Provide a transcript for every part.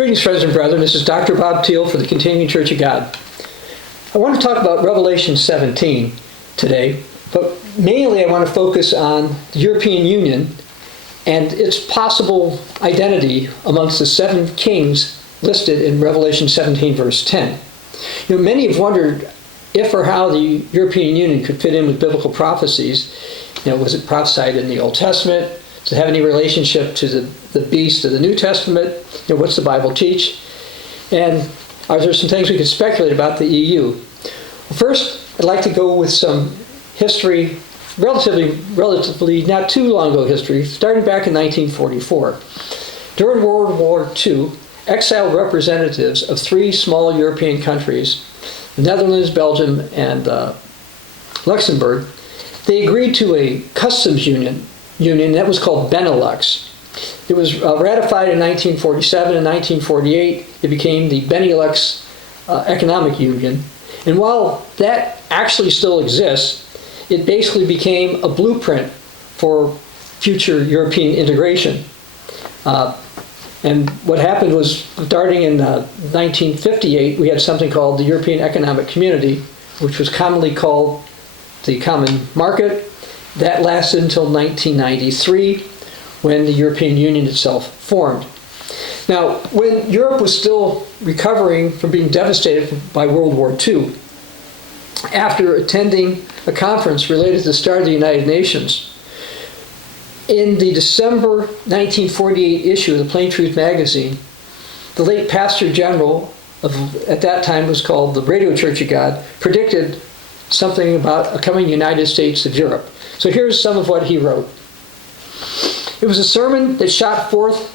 Greetings, friends and brethren. This is Dr. Bob Thiel for the Continuing Church of God. I want to talk about Revelation 17 today, but mainly I want to focus on the European Union and its possible identity amongst the 7 kings listed in Revelation 17, verse 10. Many have wondered if or how the European Union could fit in with biblical prophecies. Was it prophesied in the Old Testament? Does it have any relationship to the beast of the New Testament? What's the Bible teach? And are there some things we could speculate about the EU? Well, first, I'd like to go with some history, relatively not too long ago history, starting back in 1944. During World War II, exiled representatives of 3 small European countries, the Netherlands, Belgium, and Luxembourg, they agreed to a customs union that was called Benelux. It was ratified in 1947 and 1948. It became the Benelux Economic Union. And while that actually still exists, it basically became a blueprint for future European integration. And what happened was, starting in 1958, we had something called the European Economic Community, which was commonly called the Common Market. That lasted until 1993, when the European Union itself formed. Now, when Europe was still recovering from being devastated by World War II, after attending a conference related to the start of the United Nations, in the December 1948 issue of the Plain Truth magazine, the late Pastor General at that time was called the Radio Church of God, predicted something about a coming United States of Europe. So here's some of what he wrote. It was a sermon that shot forth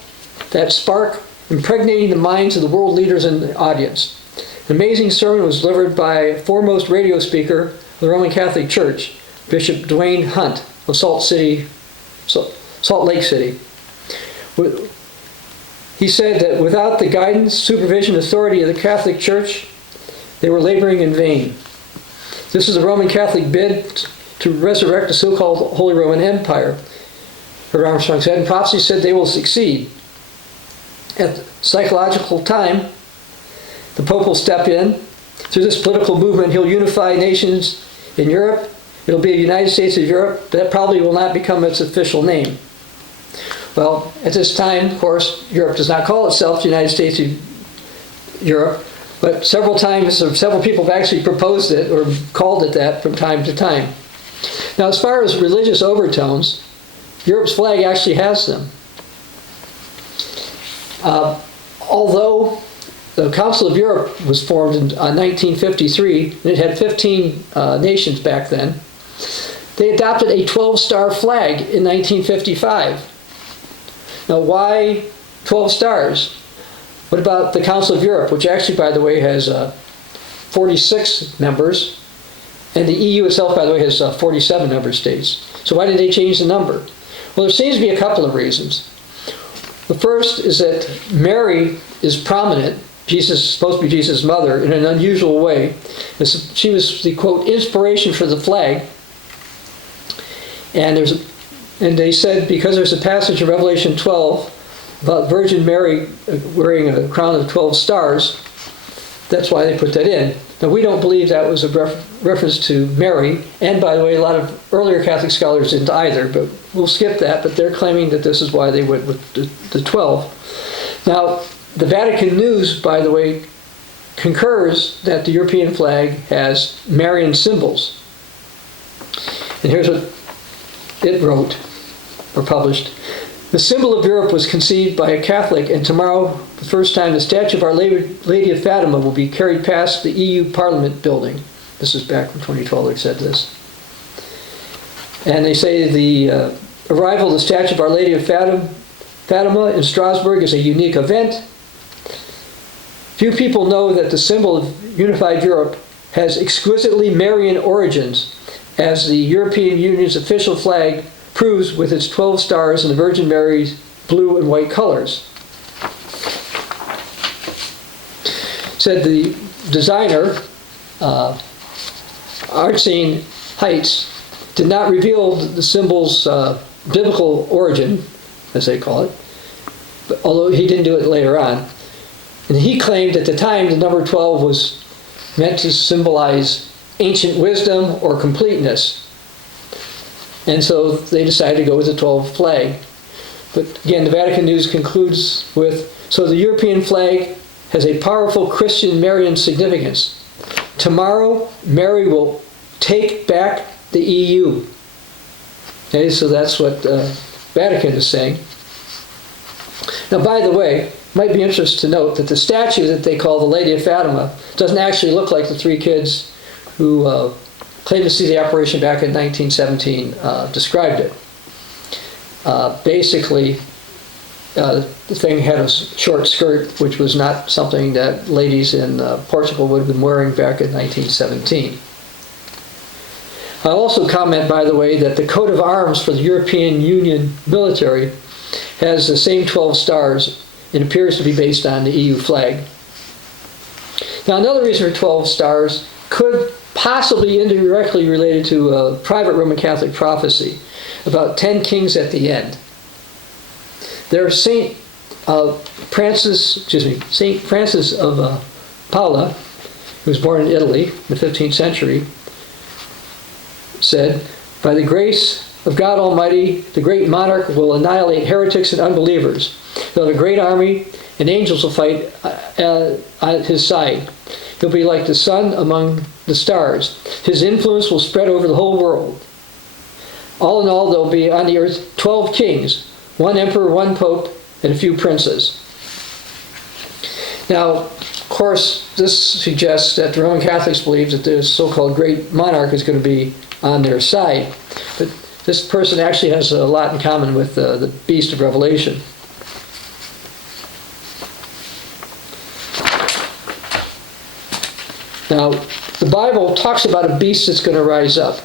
that spark, impregnating the minds of the world leaders in the audience. An amazing sermon was delivered by a foremost radio speaker of the Roman Catholic Church, Bishop Dwayne Hunt of Salt Lake City. He said that without the guidance, supervision, authority of the Catholic Church, they were laboring in vain. This is the Roman Catholic bid to resurrect the so-called Holy Roman Empire. Herbert Armstrong said, and prophecy said they will succeed. At the psychological time, the Pope will step in. Through this political movement, he'll unify nations in Europe. It'll be a United States of Europe, but that probably will not become its official name. Well, at this time, of course, Europe does not call itself the United States of Europe, but several people have actually proposed it or called it that from time to time. Now, as far as religious overtones, Europe's flag actually has them. Although the Council of Europe was formed in 1953, and it had 15 nations back then, they adopted a 12-star flag in 1955. Now, why 12 stars? What about the Council of Europe, which actually, by the way, has 46 members, and the EU itself, by the way, has 47 member states. So why did they change the number? Well, there seems to be a couple of reasons. The first is that Mary is prominent. Jesus is supposed to be Jesus' mother in an unusual way. She was the, quote, inspiration for the flag. And they said because there's a passage in Revelation 12 about Virgin Mary wearing a crown of 12 stars, that's why they put that in. Now, we don't believe that was a reference to Mary, and by the way, a lot of earlier Catholic scholars didn't either, but we'll skip that, but they're claiming that this is why they went with the 12. Now, the Vatican News, by the way, concurs that the European flag has Marian symbols. And here's what it wrote, or published. The symbol of Europe was conceived by a Catholic, and tomorrow, the first time, the statue of Our Lady of Fatima will be carried past the EU Parliament building. This is back in 2012 they said this. And they say the arrival of the statue of Our Lady of Fatima in Strasbourg is a unique event. Few people know that the symbol of unified Europe has exquisitely Marian origins, as the European Union's official flag proves with its 12 stars and the Virgin Mary's blue and white colors. Said the designer, Artsine Heights, did not reveal the symbol's biblical origin, as they call it, although he didn't do it later on. And he claimed at the time the number 12 was meant to symbolize ancient wisdom or completeness. And so they decided to go with the 12 flag. But again, the Vatican News concludes with, so the European flag has a powerful Christian Marian significance. Tomorrow, Mary will take back the EU. Okay, so that's what the Vatican is saying. Now, by the way, it might be interesting to note that the statue that they call the Lady of Fatima doesn't actually look like the three kids who claimed to see the apparition back in 1917 described it. Basically, the thing had a short skirt, which was not something that ladies in Portugal would have been wearing back in 1917. I'll also comment, by the way, that the coat of arms for the European Union military has the same 12 stars. It appears to be based on the EU flag. Now, another reason for 12 stars could possibly be indirectly related to a private Roman Catholic prophecy about 10 kings at the end. There's Saint Francis of Paula, who was born in Italy in the 15th century, said, "By the grace of God Almighty, the great monarch will annihilate heretics and unbelievers. He'll have a great army, and angels will fight at his side. He'll be like the sun among the stars. His influence will spread over the whole world. All in all, there'll be on the earth 12 kings, one emperor, one pope, and a few princes." Now, of course, this suggests that the Roman Catholics believe that the so-called Great Monarch is going to be on their side. But this person actually has a lot in common with the Beast of Revelation. Now, the Bible talks about a beast that's going to rise up.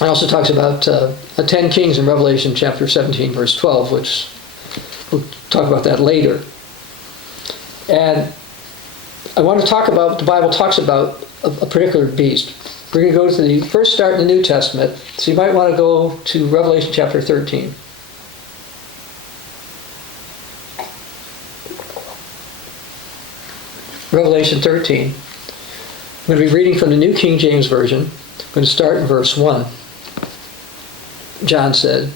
It also talks about 10 kings in Revelation chapter 17, verse 12, which we'll talk about that later. And I want to talk about, the Bible talks about a particular beast. We're going to go to the first start in the New Testament, so you might want to go to Revelation chapter 13. Revelation 13. I'm going to be reading from the New King James Version. I'm going to start in verse 1. John said,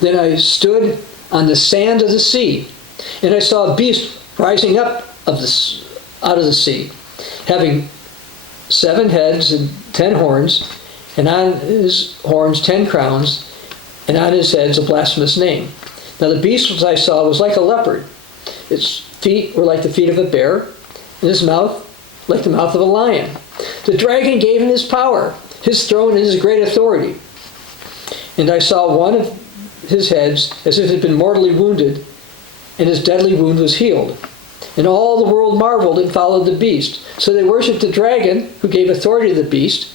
"Then I stood on the sand of the sea, and I saw a beast rising up out of the sea, having 7 heads and 10 horns, and on his horns 10 crowns, and on his heads a blasphemous name. Now the beast which I saw was like a leopard. Its feet were like the feet of a bear, and his mouth like the mouth of a lion. The dragon gave him his power, his throne, and his great authority. And I saw one of his heads as if it had been mortally wounded, and his deadly wound was healed. And all the world marveled and followed the beast. So they worshipped the dragon, who gave authority to the beast,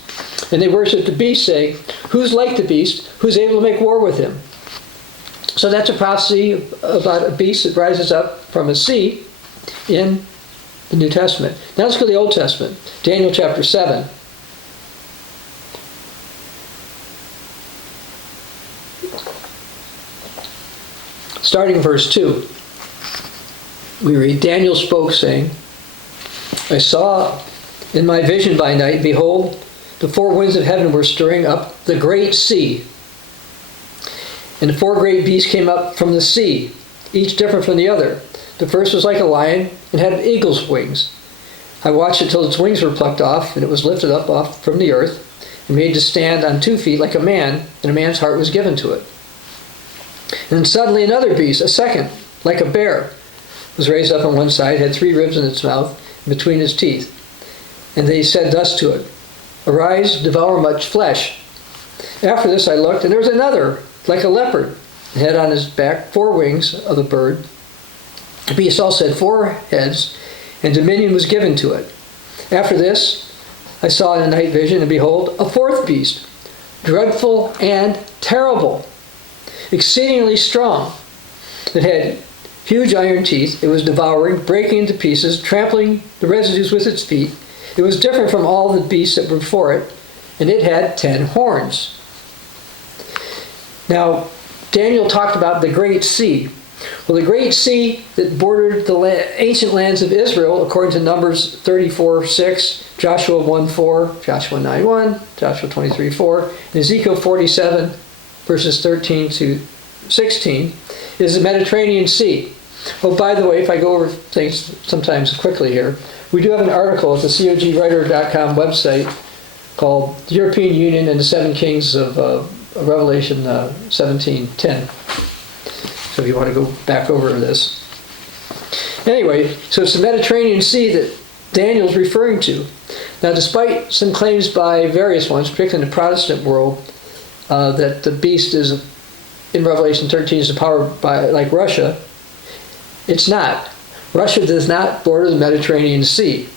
and they worshipped the beast, saying, 'Who's like the beast? Who's able to make war with him?'" So that's a prophecy about a beast that rises up from a sea in the New Testament. Now let's go to the Old Testament. Daniel chapter 7. Starting in verse 2. We read, "Daniel spoke, saying, I saw in my vision by night, behold, the 4 winds of heaven were stirring up the great sea. And the 4 great beasts came up from the sea, each different from the other. The first was like a lion and had eagle's wings. I watched it till its wings were plucked off, and it was lifted up off from the earth, and made to stand on 2 feet like a man, and a man's heart was given to it. And then suddenly another beast, a second, like a bear, was raised up on one side, had 3 ribs in its mouth, and between its teeth. And they said thus to it, Arise, devour much flesh. After this I looked, and there was another, like a leopard, and had on his back 4 wings of a bird. The beast also had 4 heads, and dominion was given to it. After this I saw in a night vision, and behold, a 4th beast, dreadful and terrible, exceedingly strong. It had huge iron teeth. It was devouring, breaking into pieces, trampling the residues with its feet. It was different from all the beasts that were before it, and it had 10 horns. Now, Daniel talked about the great sea. Well, the Great Sea that bordered the ancient lands of Israel, according to Numbers 34:6, Joshua 1:4, Joshua 9:1, Joshua 23:4, and Ezekiel 47, verses 13 to 16, is the Mediterranean Sea. Oh, by the way, if I go over things sometimes quickly here, we do have an article at the cogwriter.com website called The European Union and the Seven Kings of Revelation 17:10. So if you want to go back over this. Anyway, so it's the Mediterranean Sea that Daniel's referring to. Now, despite some claims by various ones, particularly in the Protestant world, that the beast is, in Revelation 13, is empowered by, like Russia, it's not. Russia does not border the Mediterranean Sea,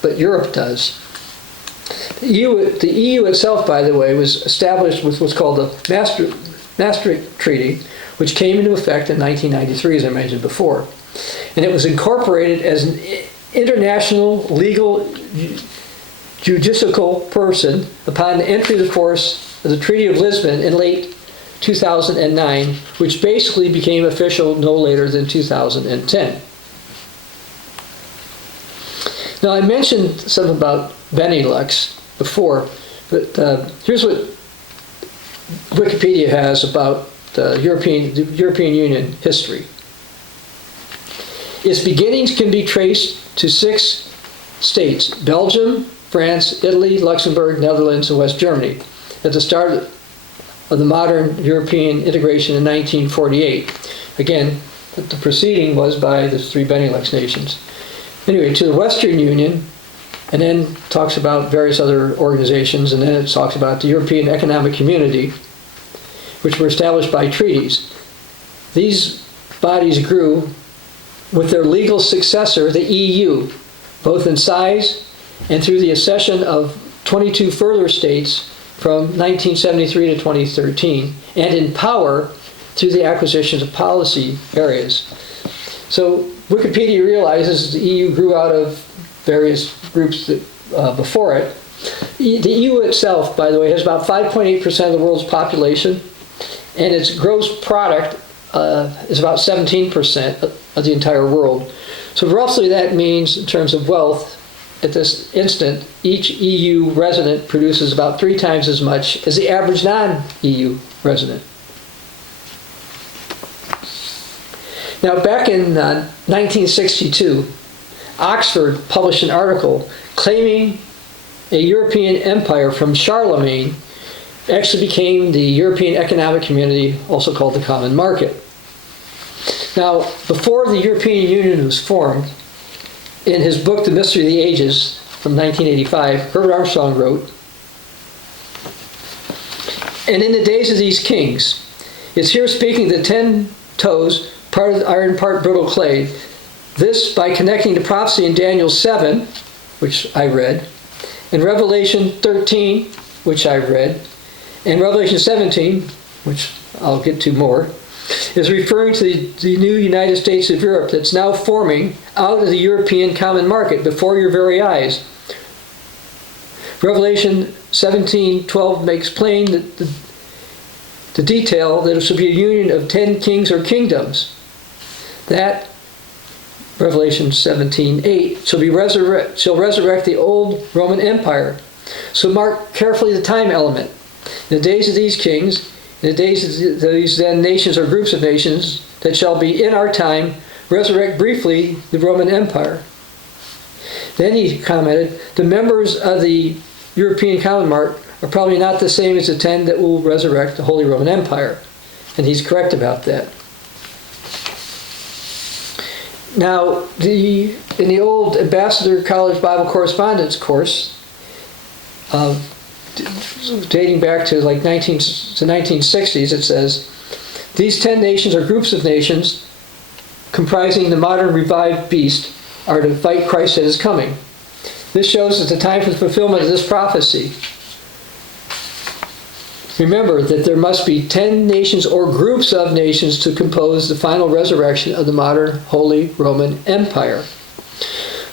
but Europe does. The EU itself, by the way, was established with what's called the Maastricht Treaty, which came into effect in 1993, as I mentioned before. And it was incorporated as an international legal judicial person upon the entry of force of the Treaty of Lisbon in late 2009, which basically became official no later than 2010. Now, I mentioned something about Benelux before, but here's what Wikipedia has about the European Union history. Its beginnings can be traced to 6 states: Belgium, France, Italy, Luxembourg, Netherlands, and West Germany, at the start of the modern European integration in 1948. Again, the proceeding was by the 3 Benelux nations. Anyway, to the Western Union, and then talks about various other organizations, and then it talks about the European Economic Community, which were established by treaties. These bodies grew with their legal successor, the EU, both in size and through the accession of 22 further states from 1973 to 2013, and in power through the acquisitions of policy areas. So Wikipedia realizes the EU grew out of various groups that, before it. The EU itself, by the way, has about 5.8% of the world's population, and its gross product is about 17% of the entire world. So roughly that means, in terms of wealth, at this instant, each EU resident produces about 3 times as much as the average non-EU resident. Now, back in 1962, Oxford published an article claiming a European empire from Charlemagne actually became the European Economic Community, also called the Common Market. Now, before the European Union was formed, in his book, The Mystery of the Ages, from 1985, Herbert Armstrong wrote, "And in the days of these kings," it's here speaking the 10 toes, part of the iron, part brittle clay, this by connecting to prophecy in Daniel 7, which I read, and Revelation 13, which I read, and Revelation 17, which I'll get to more, is referring to the new United States of Europe that's now forming out of the European common market before your very eyes. Revelation 17:12 makes plain that the detail that it should be a union of 10 kings or kingdoms. That, Revelation 17:8, shall resurrect the old Roman Empire. So mark carefully the time element. In the days of these kings, in the days of these then nations or groups of nations that shall be in our time, resurrect briefly the Roman Empire. Then he commented, the members of the European Common Market are probably not the same as the 10 that will resurrect the Holy Roman Empire. And he's correct about that. Now, in the old Ambassador College Bible Correspondence course, dating back to like the 1960s, it says, these 10 nations or groups of nations comprising the modern revived beast are to fight Christ that is coming. This shows that the time for the fulfillment of this prophecy. Remember that there must be 10 nations or groups of nations to compose the final resurrection of the modern Holy Roman Empire.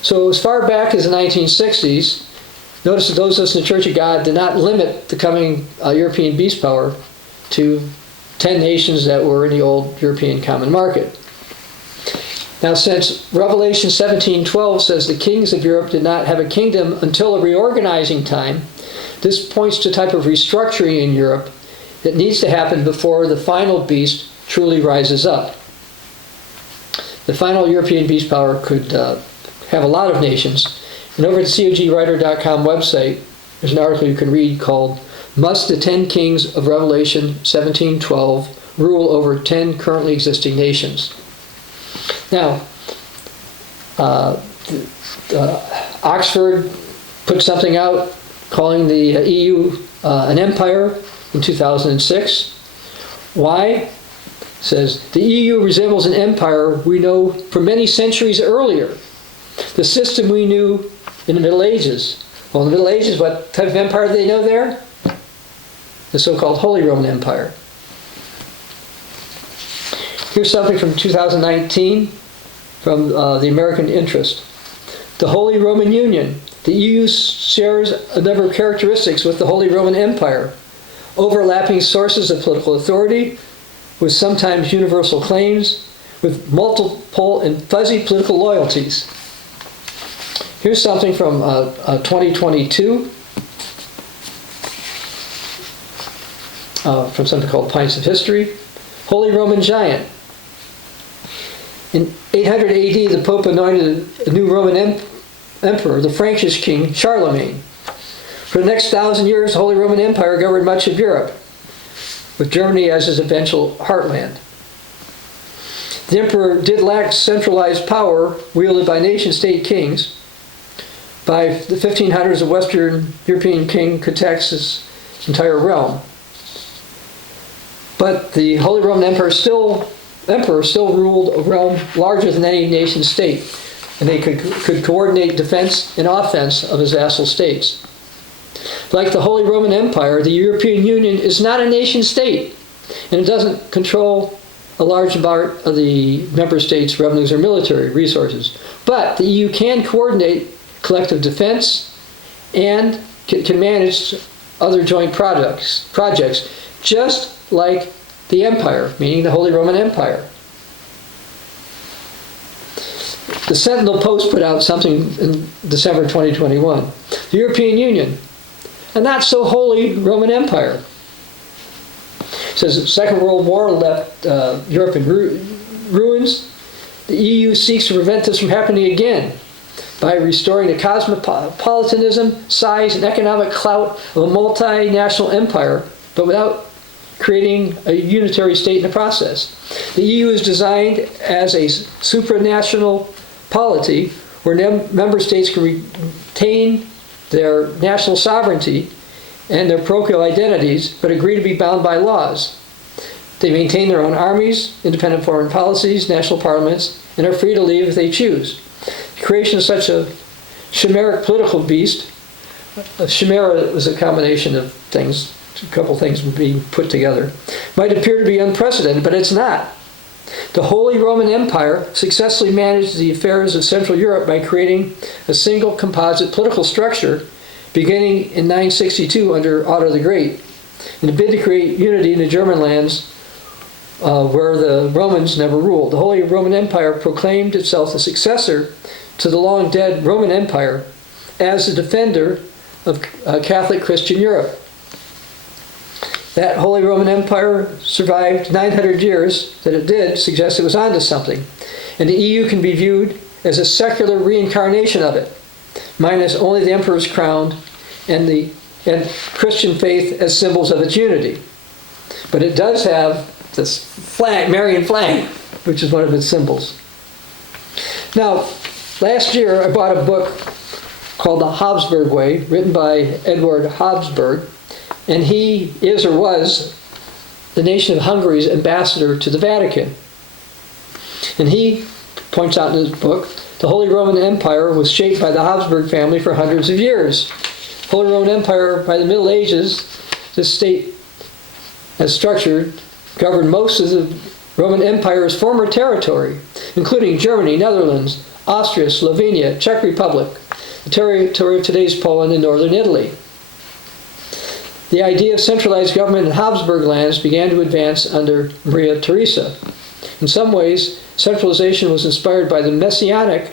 So as far back as the 1960s, notice that those of us in the Church of God did not limit the coming European beast power to 10 nations that were in the old European common market. Now, since Revelation 17:12 says the kings of Europe did not have a kingdom until a reorganizing time, this points to a type of restructuring in Europe that needs to happen before the final beast truly rises up. The final European beast power could have a lot of nations. And over at the cogwriter.com website, there's an article you can read called "Must the 10 Kings of Revelation 17:12 Rule over 10 Currently Existing Nations?" Now, Oxford put something out calling the EU an empire in 2006. Why? It says, the EU resembles an empire we know from many centuries earlier. The system we knew in the Middle Ages. Well, in the Middle Ages, what type of empire do they know there? The so-called Holy Roman Empire. Here's something from 2019 from the American Interest. The Holy Roman Union. The EU shares a number of characteristics with the Holy Roman Empire. Overlapping sources of political authority, with sometimes universal claims, with multiple and fuzzy political loyalties. Here's something from 2022 from something called Pints of History. Holy Roman Giant. In 800 AD, the Pope anointed a new Roman emperor, the Frankish king, Charlemagne. For the next 1,000 years, the Holy Roman Empire governed much of Europe, with Germany as his eventual heartland. The emperor did lack centralized power wielded by nation-state kings. By the 1500s, a Western European king could tax his entire realm. But the Holy Roman Emperor still ruled a realm larger than any nation-state, and they could coordinate defense and offense of his vassal states. Like the Holy Roman Empire, the European Union is not a nation-state, and it doesn't control a large part of the member states' revenues or military resources. But the EU can coordinate collective defense and can manage other joint projects, just like the empire, meaning the Holy Roman Empire. The Sentinel Post put out something in December 2021. The European Union, a not-so-holy Roman Empire. It says the Second World War left Europe in ruins. The EU seeks to prevent this from happening again by restoring the cosmopolitanism, size, and economic clout of a multinational empire, but without creating a unitary state in the process. The EU is designed as a supranational polity where member states can retain their national sovereignty and their parochial identities, but agree to be bound by laws. They maintain their own armies, independent foreign policies, national parliaments, and are free to leave if they choose. The creation of such a chimeric political beast, a chimera is a combination of things, a couple things being put together, might appear to be unprecedented, but it's not. The Holy Roman Empire successfully managed the affairs of Central Europe by creating a single composite political structure beginning in 962 under Otto the Great, in a bid to create unity in the German lands where the Romans never ruled. The Holy Roman Empire proclaimed itself the successor to the long-dead Roman Empire as the defender of Catholic Christian Europe. That Holy Roman Empire survived 900 years that it did suggests it was onto something. And the EU can be viewed as a secular reincarnation of it, minus only the emperor's crown and Christian faith as symbols of its unity. But it does have this flag, Marian flag, which is one of its symbols. Now, last year I bought a book called The Habsburg Way, written by Edward Habsburg, and he is or was the nation of Hungary's ambassador to the Vatican. And he points out in his book, the Holy Roman Empire was shaped by the Habsburg family for hundreds of years. Holy Roman Empire, by the Middle Ages, this state as structured, governed most of the Roman Empire's former territory, including Germany, Netherlands, Austria, Slovenia, Czech Republic, the territory of today's Poland and northern Italy. the idea of centralized government in Habsburg lands began to advance under Maria Theresa. In some ways, centralization was inspired by the Masonic,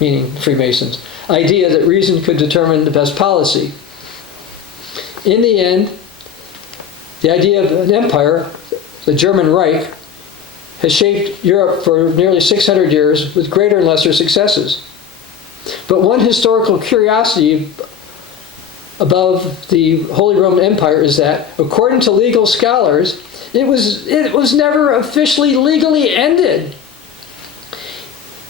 meaning Freemasons, idea that reason could determine the best policy. In the end, the idea of an empire, the German Reich, has shaped Europe for nearly 600 years with greater and lesser successes. But one historical curiosity above the Holy Roman Empire is that, according to legal scholars, it was never officially legally ended,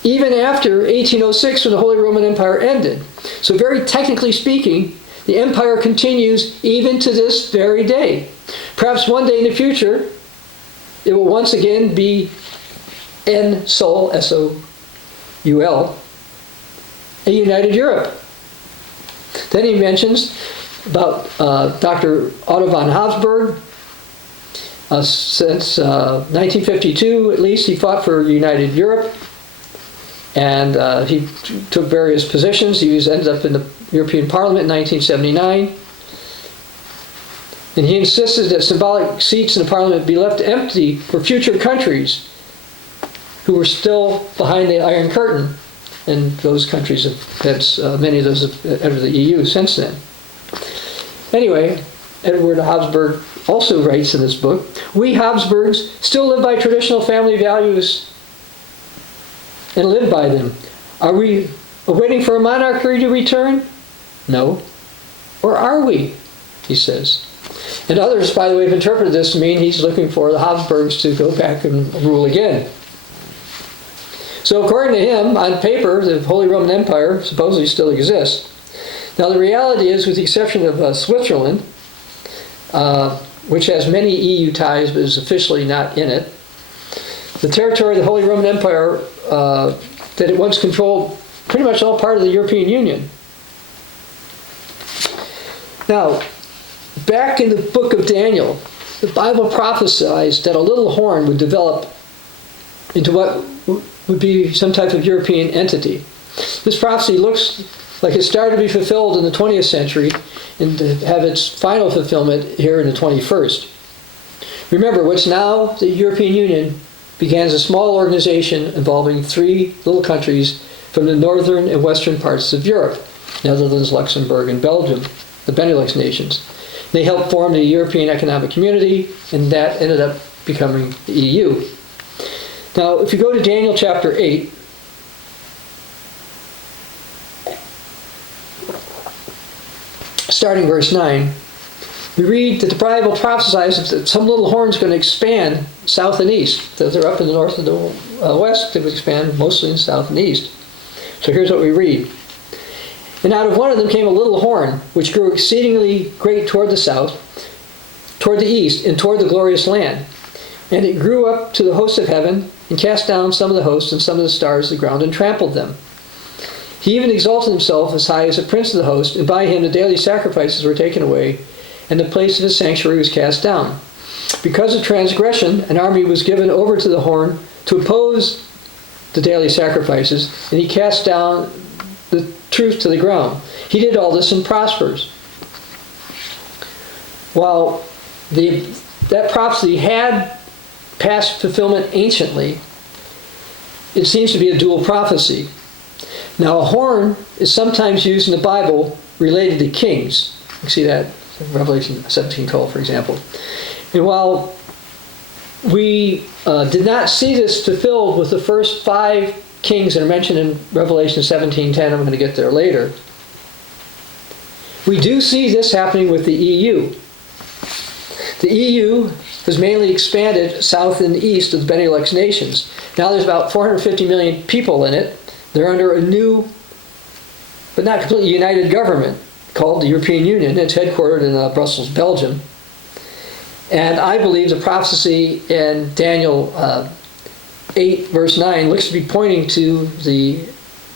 even after 1806 when the Holy Roman Empire ended. So very technically speaking, the empire continues even to this very day. Perhaps one day in the future, it will once again be Sol, S-O-U-L, a united Europe. Then he mentions about Dr. Otto von Habsburg. Since 1952, at least, he fought for united Europe. And he took various positions. He ended up in the European Parliament in 1979. And he insisted that symbolic seats in the Parliament be left empty for future countries who were still behind the Iron Curtain. And those countries have had, many of those have entered the EU since then. Anyway, Edward Habsburg also writes in this book, "We Habsburgs still live by traditional family values and live by them. Are we waiting for a monarchy to return? No. Or are we?" he says. And others, by the way, have interpreted this to mean he's looking for the Habsburgs to go back and rule again. So according to him, on paper, the Holy Roman Empire supposedly still exists. Now the reality is, with the exception of Switzerland, which has many EU ties but is officially not in it, the territory of the Holy Roman Empire that it once controlled pretty much all part of the European Union. Now, back in the book of Daniel, the Bible prophesied that a little horn would develop into what would be some type of European entity. This prophecy looks like it started to be fulfilled in the 20th century and to have its final fulfillment here in the 21st. Remember, what's now the European Union began as a small organization involving 3 little countries from the northern and western parts of Europe, Netherlands, Luxembourg, and Belgium, the Benelux nations. They helped form the European Economic Community, and that ended up becoming the EU. Now, if you go to Daniel chapter 8, starting verse 9, we read that the Bible prophesies that some little horn is going to expand south and east. That they're up in the north and the west, they would expand mostly in the south and east. So here's what we read. "And out of one of them came a little horn, which grew exceedingly great toward the south, toward the east, and toward the glorious land. And it grew up to the hosts of heaven, and cast down some of the hosts and some of the stars to the ground, and trampled them. He even exalted himself as high as the prince of the host, and by him the daily sacrifices were taken away, and the place of his sanctuary was cast down. Because of transgression, an army was given over to the horn to oppose the daily sacrifices, and he cast down the truth to the ground. He did all this and prospers." While that prophecy had past fulfillment anciently, it seems to be a dual prophecy. Now, a horn is sometimes used in the Bible related to kings. You see that in Revelation 17:12, for example. And while we did not see this fulfilled with the first 5 kings that are mentioned in Revelation 17:10, I'm going to get there later, we do see this happening with the EU. The EU has mainly expanded south and east of the Benelux nations. Now there's about 450 million people in it. They're under a new, but not completely united government called the European Union. It's headquartered in Brussels, Belgium. And I believe the prophecy in Daniel 8, verse 9, looks to be pointing to the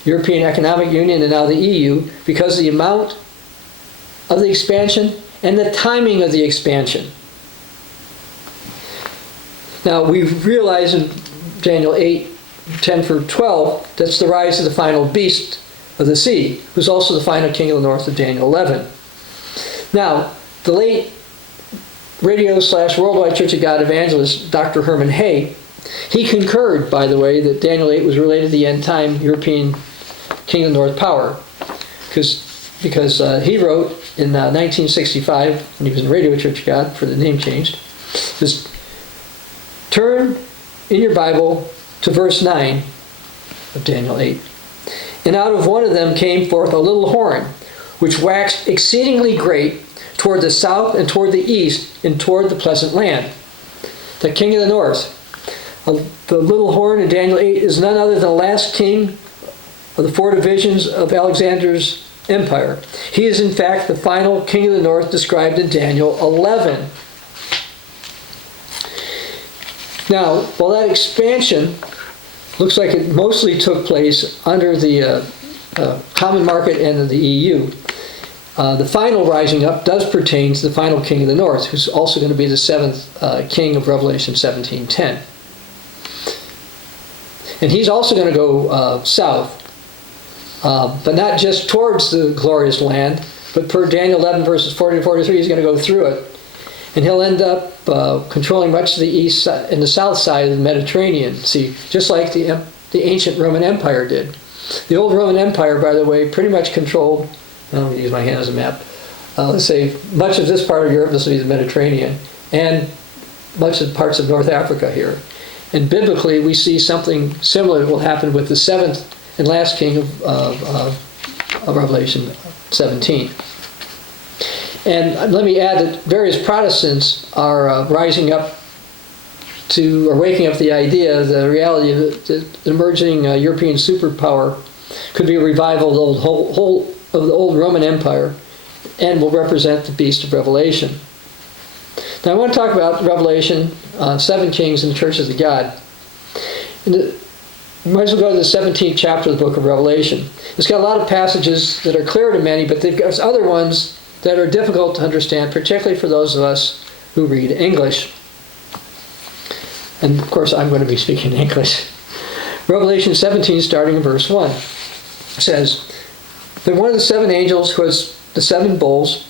European Economic Union and now the EU, because of the amount of the expansion and the timing of the expansion. Now, we realize in Daniel 8, 10 through 12, that's the rise of the final beast of the sea, who's also the final king of the north of Daniel 11. Now, the late radio/worldwide Church of God evangelist, Dr. Herman Hay, he concurred, by the way, that Daniel 8 was related to the end-time European king of the north power. Because he wrote in 1965, when he was in Radio Church of God, for the name changed, says, turn in your Bible to verse 9 of Daniel 8. And out of one of them came forth a little horn, which waxed exceedingly great toward the south and toward the east and toward the pleasant land. The king of the north. The little horn in Daniel 8 is none other than the last king of the 4 divisions of Alexander's empire. He is in fact the final king of the north described in Daniel 11. Now, while that expansion looks like it mostly took place under the common market and the EU, the final rising up does pertain to the final king of the north, who's also going to be the 7th king of Revelation 17:10. And he's also going to go south, but not just towards the glorious land, but per Daniel 11 verses 40 to 43, he's going to go through it. And he'll end up controlling much of the east and the south side of the Mediterranean. See, just like the ancient Roman Empire did. The old Roman Empire, by the way, pretty much controlled, I'm going to use my hand as a map, let's say much of this part of Europe, this will be the Mediterranean, and much of the parts of North Africa here. And biblically, we see something similar will happen with the 7th and last king of Revelation 17. And let me add that various Protestants are rising up to, or waking up the idea, the reality of the emerging European superpower could be a revival of the old Roman Empire and will represent the Beast of Revelation. Now I want to talk about Revelation, 7 kings and the churches of God. Might as well go to the 17th chapter of the book of Revelation. It's got a lot of passages that are clear to many, but they've got other ones that are difficult to understand, particularly for those of us who read English. And of course, I'm going to be speaking English. Revelation 17, starting in verse 1, says, Then one of the 7 angels who has the 7 bowls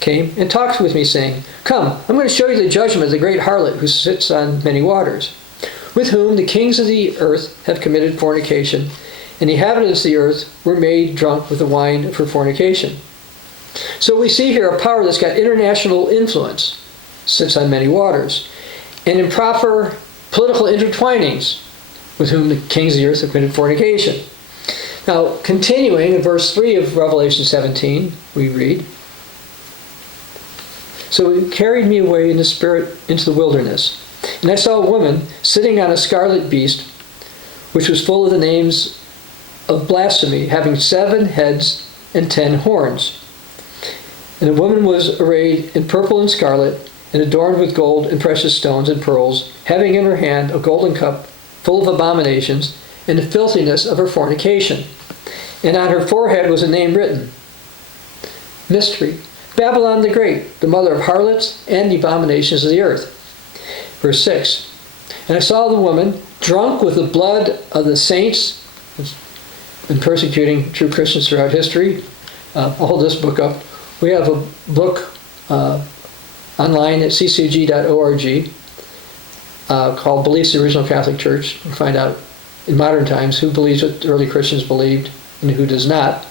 came and talked with me, saying, Come, I'm going to show you the judgment of the great harlot who sits on many waters, with whom the kings of the earth have committed fornication, and the inhabitants of the earth were made drunk with the wine of her fornication. So we see here a power that's got international influence, sits on many waters, and improper political intertwinings, with whom the kings of the earth have committed fornication. Now, continuing in verse 3 of Revelation 17, we read, So he carried me away in the spirit into the wilderness, and I saw a woman sitting on a scarlet beast, which was full of the names of blasphemy, having 7 heads and 10 horns. And the woman was arrayed in purple and scarlet, and adorned with gold and precious stones and pearls, having in her hand a golden cup full of abominations, and the filthiness of her fornication. And on her forehead was a name written, Mystery, Babylon the Great, the mother of harlots and the abominations of the earth. Verse 6, And I saw the woman drunk with the blood of the saints, who's been persecuting true Christians throughout history. I'll hold this book up. We have a book online at ccg.org called Beliefs of the Original Catholic Church. You can find out in modern times who believes what the early Christians believed and who does not.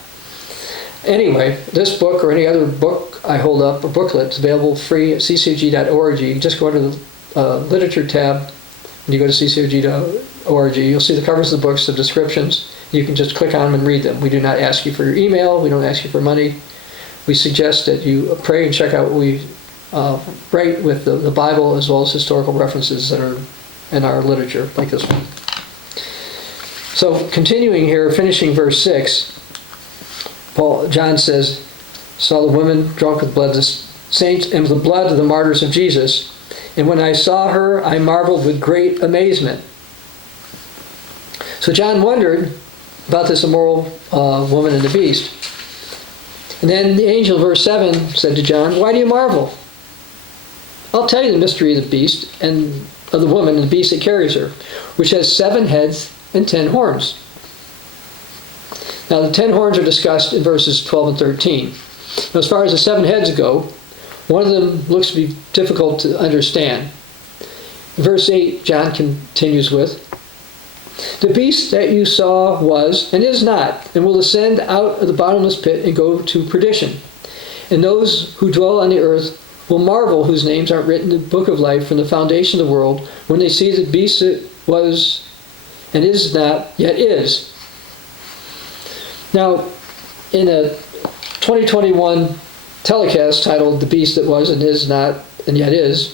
Anyway, this book or any other book I hold up, or booklet, is available free at ccg.org. You just go to the literature tab. When you go to ccg.org, you'll see the covers of the books, the descriptions. You can just click on them and read them. We do not ask you for your email. We don't ask you for money. We suggest that you pray and check out what we write with the Bible, as well as historical references that are in our literature, like this one. So continuing here, finishing verse 6, John says, Saw the woman drunk with blood of the saints and with the blood of the martyrs of Jesus. And when I saw her, I marveled with great amazement. So John wondered about this immoral woman and the beast. And then the angel, verse 7, said to John, Why do you marvel? I'll tell you the mystery of the beast and of the woman and the beast that carries her, which has 7 heads and 10 horns. Now the 10 horns are discussed in verses 12 and 13. Now, as far as the 7 heads go, one of them looks to be difficult to understand. Verse 8, John continues with, "The beast that you saw was and is not, and will ascend out of the bottomless pit and go to perdition. And those who dwell on the earth will marvel, whose names aren't written in the book of life from the foundation of the world, when they see the beast that was and is not, yet is." Now, in a 2021 telecast titled "The Beast That Was and Is Not and Yet Is,"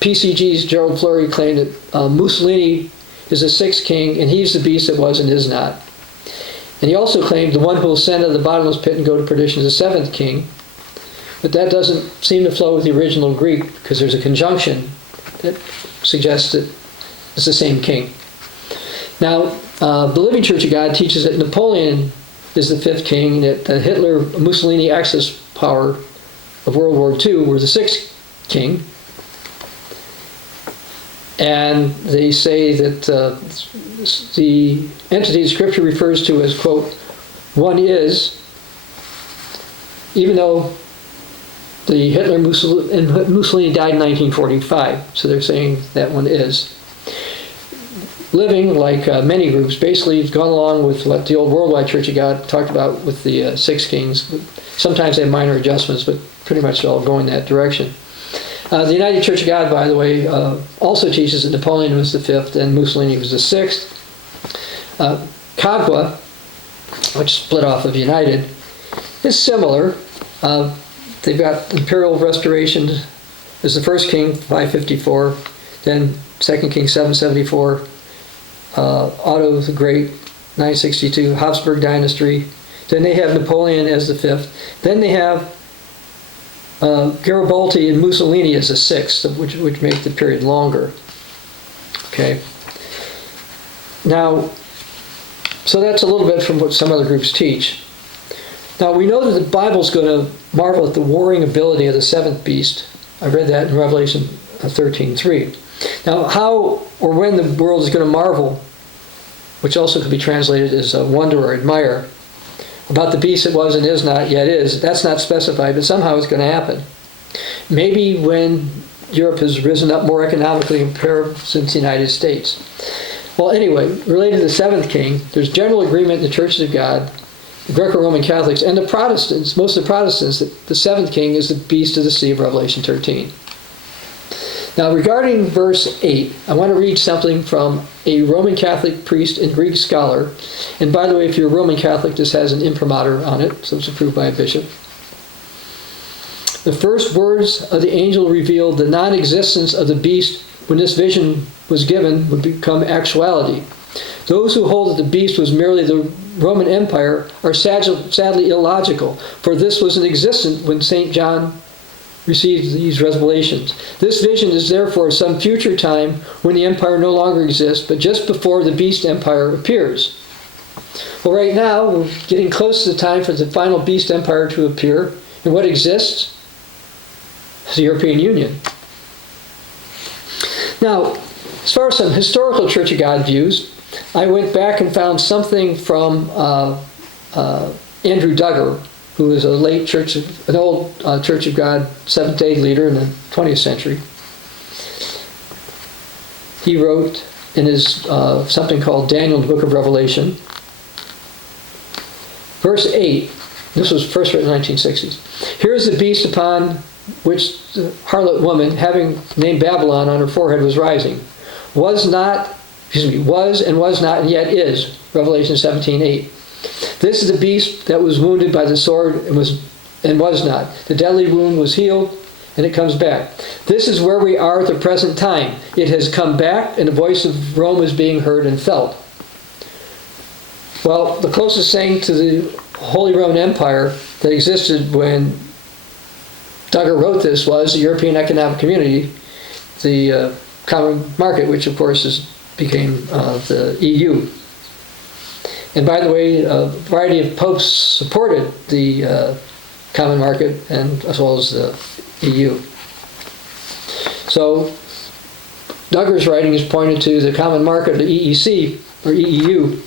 PCG's Gerald Fleury claimed that Mussolini is the 6th king and he's the beast that was and is not. And he also claimed the one who will ascend out of the bottomless pit and go to perdition is the 7th king. But that doesn't seem to flow with the original Greek, because there's a conjunction that suggests that it's the same king. Now, the Living Church of God teaches that Napoleon is the 5th king, and that the Hitler-Mussolini Axis power of World War II were the 6th king. And they say that the entity Scripture refers to as, quote, "one is," even though the Mussolini died in 1945. So they're saying that one is. Living, like many groups, basically has gone along with what the old Worldwide Church of God talked about with the 6 kings. Sometimes they have minor adjustments, but pretty much all go in that direction. The United Church of God, by the way, also teaches that Napoleon was the 5th and Mussolini was the 6th. Cagua, which split off of United, is similar. They've got Imperial Restoration as the 1st king, 554, then 2nd king, 774, Otto the Great, 962, Habsburg Dynasty. Then they have Napoleon as the 5th. Then they have Garibaldi and Mussolini as the 6th, which make the period longer. Okay. Now, so that's a little bit from what some other groups teach. Now, we know that the Bible's going to marvel at the warring ability of the 7th beast. I read that in Revelation 13:3. Now, how or when the world is going to marvel, which also could be translated as wonder or admire, about the beast that was and is not, yet is, that's not specified, but somehow it's going to happen. Maybe when Europe has risen up more economically in comparison to the United States. Well, anyway, related to the 7th king, there's general agreement in the churches of God, the Greco-Roman Catholics, and the Protestants, most of the Protestants, that the 7th king is the beast of the sea of Revelation 13. Now, regarding verse 8, I want to read something from a Roman Catholic priest and Greek scholar. And by the way, if you're a Roman Catholic, this has an imprimatur on it, so it's approved by a bishop. "The first words of the angel revealed the non-existence of the beast when this vision was given would become actuality. Those who hold that the beast was merely the Roman Empire are sadly illogical, for this was in existence when St. John received these revelations. This vision is therefore some future time when the empire no longer exists, but just before the beast empire appears." Well, right now, we're getting close to the time for the final beast empire to appear. And what exists? It's the European Union. Now, as far as some historical Church of God views, I went back and found something from Andrew Duggar, who was an old Church of God Seventh-day leader in the 20th century. He wrote in his something called Daniel, the Book of Revelation, verse 8. This was first written in the 1960s. "Here is the beast upon which the harlot woman, having named Babylon on her forehead, was rising. Was and was not, and yet is." Revelation 17:8. "This is the beast that was wounded by the sword and was not. The deadly wound was healed, and it comes back. This is where we are at the present time. It has come back, and the voice of Rome is being heard and felt." Well, the closest thing to the Holy Roman Empire that existed when Duggar wrote this was the European Economic Community, the Common Market, which of course became the EU. And by the way, a variety of popes supported the Common Market, and as well as the EU. So Duggar's writing is pointed to the Common Market, the EEC, or EEU,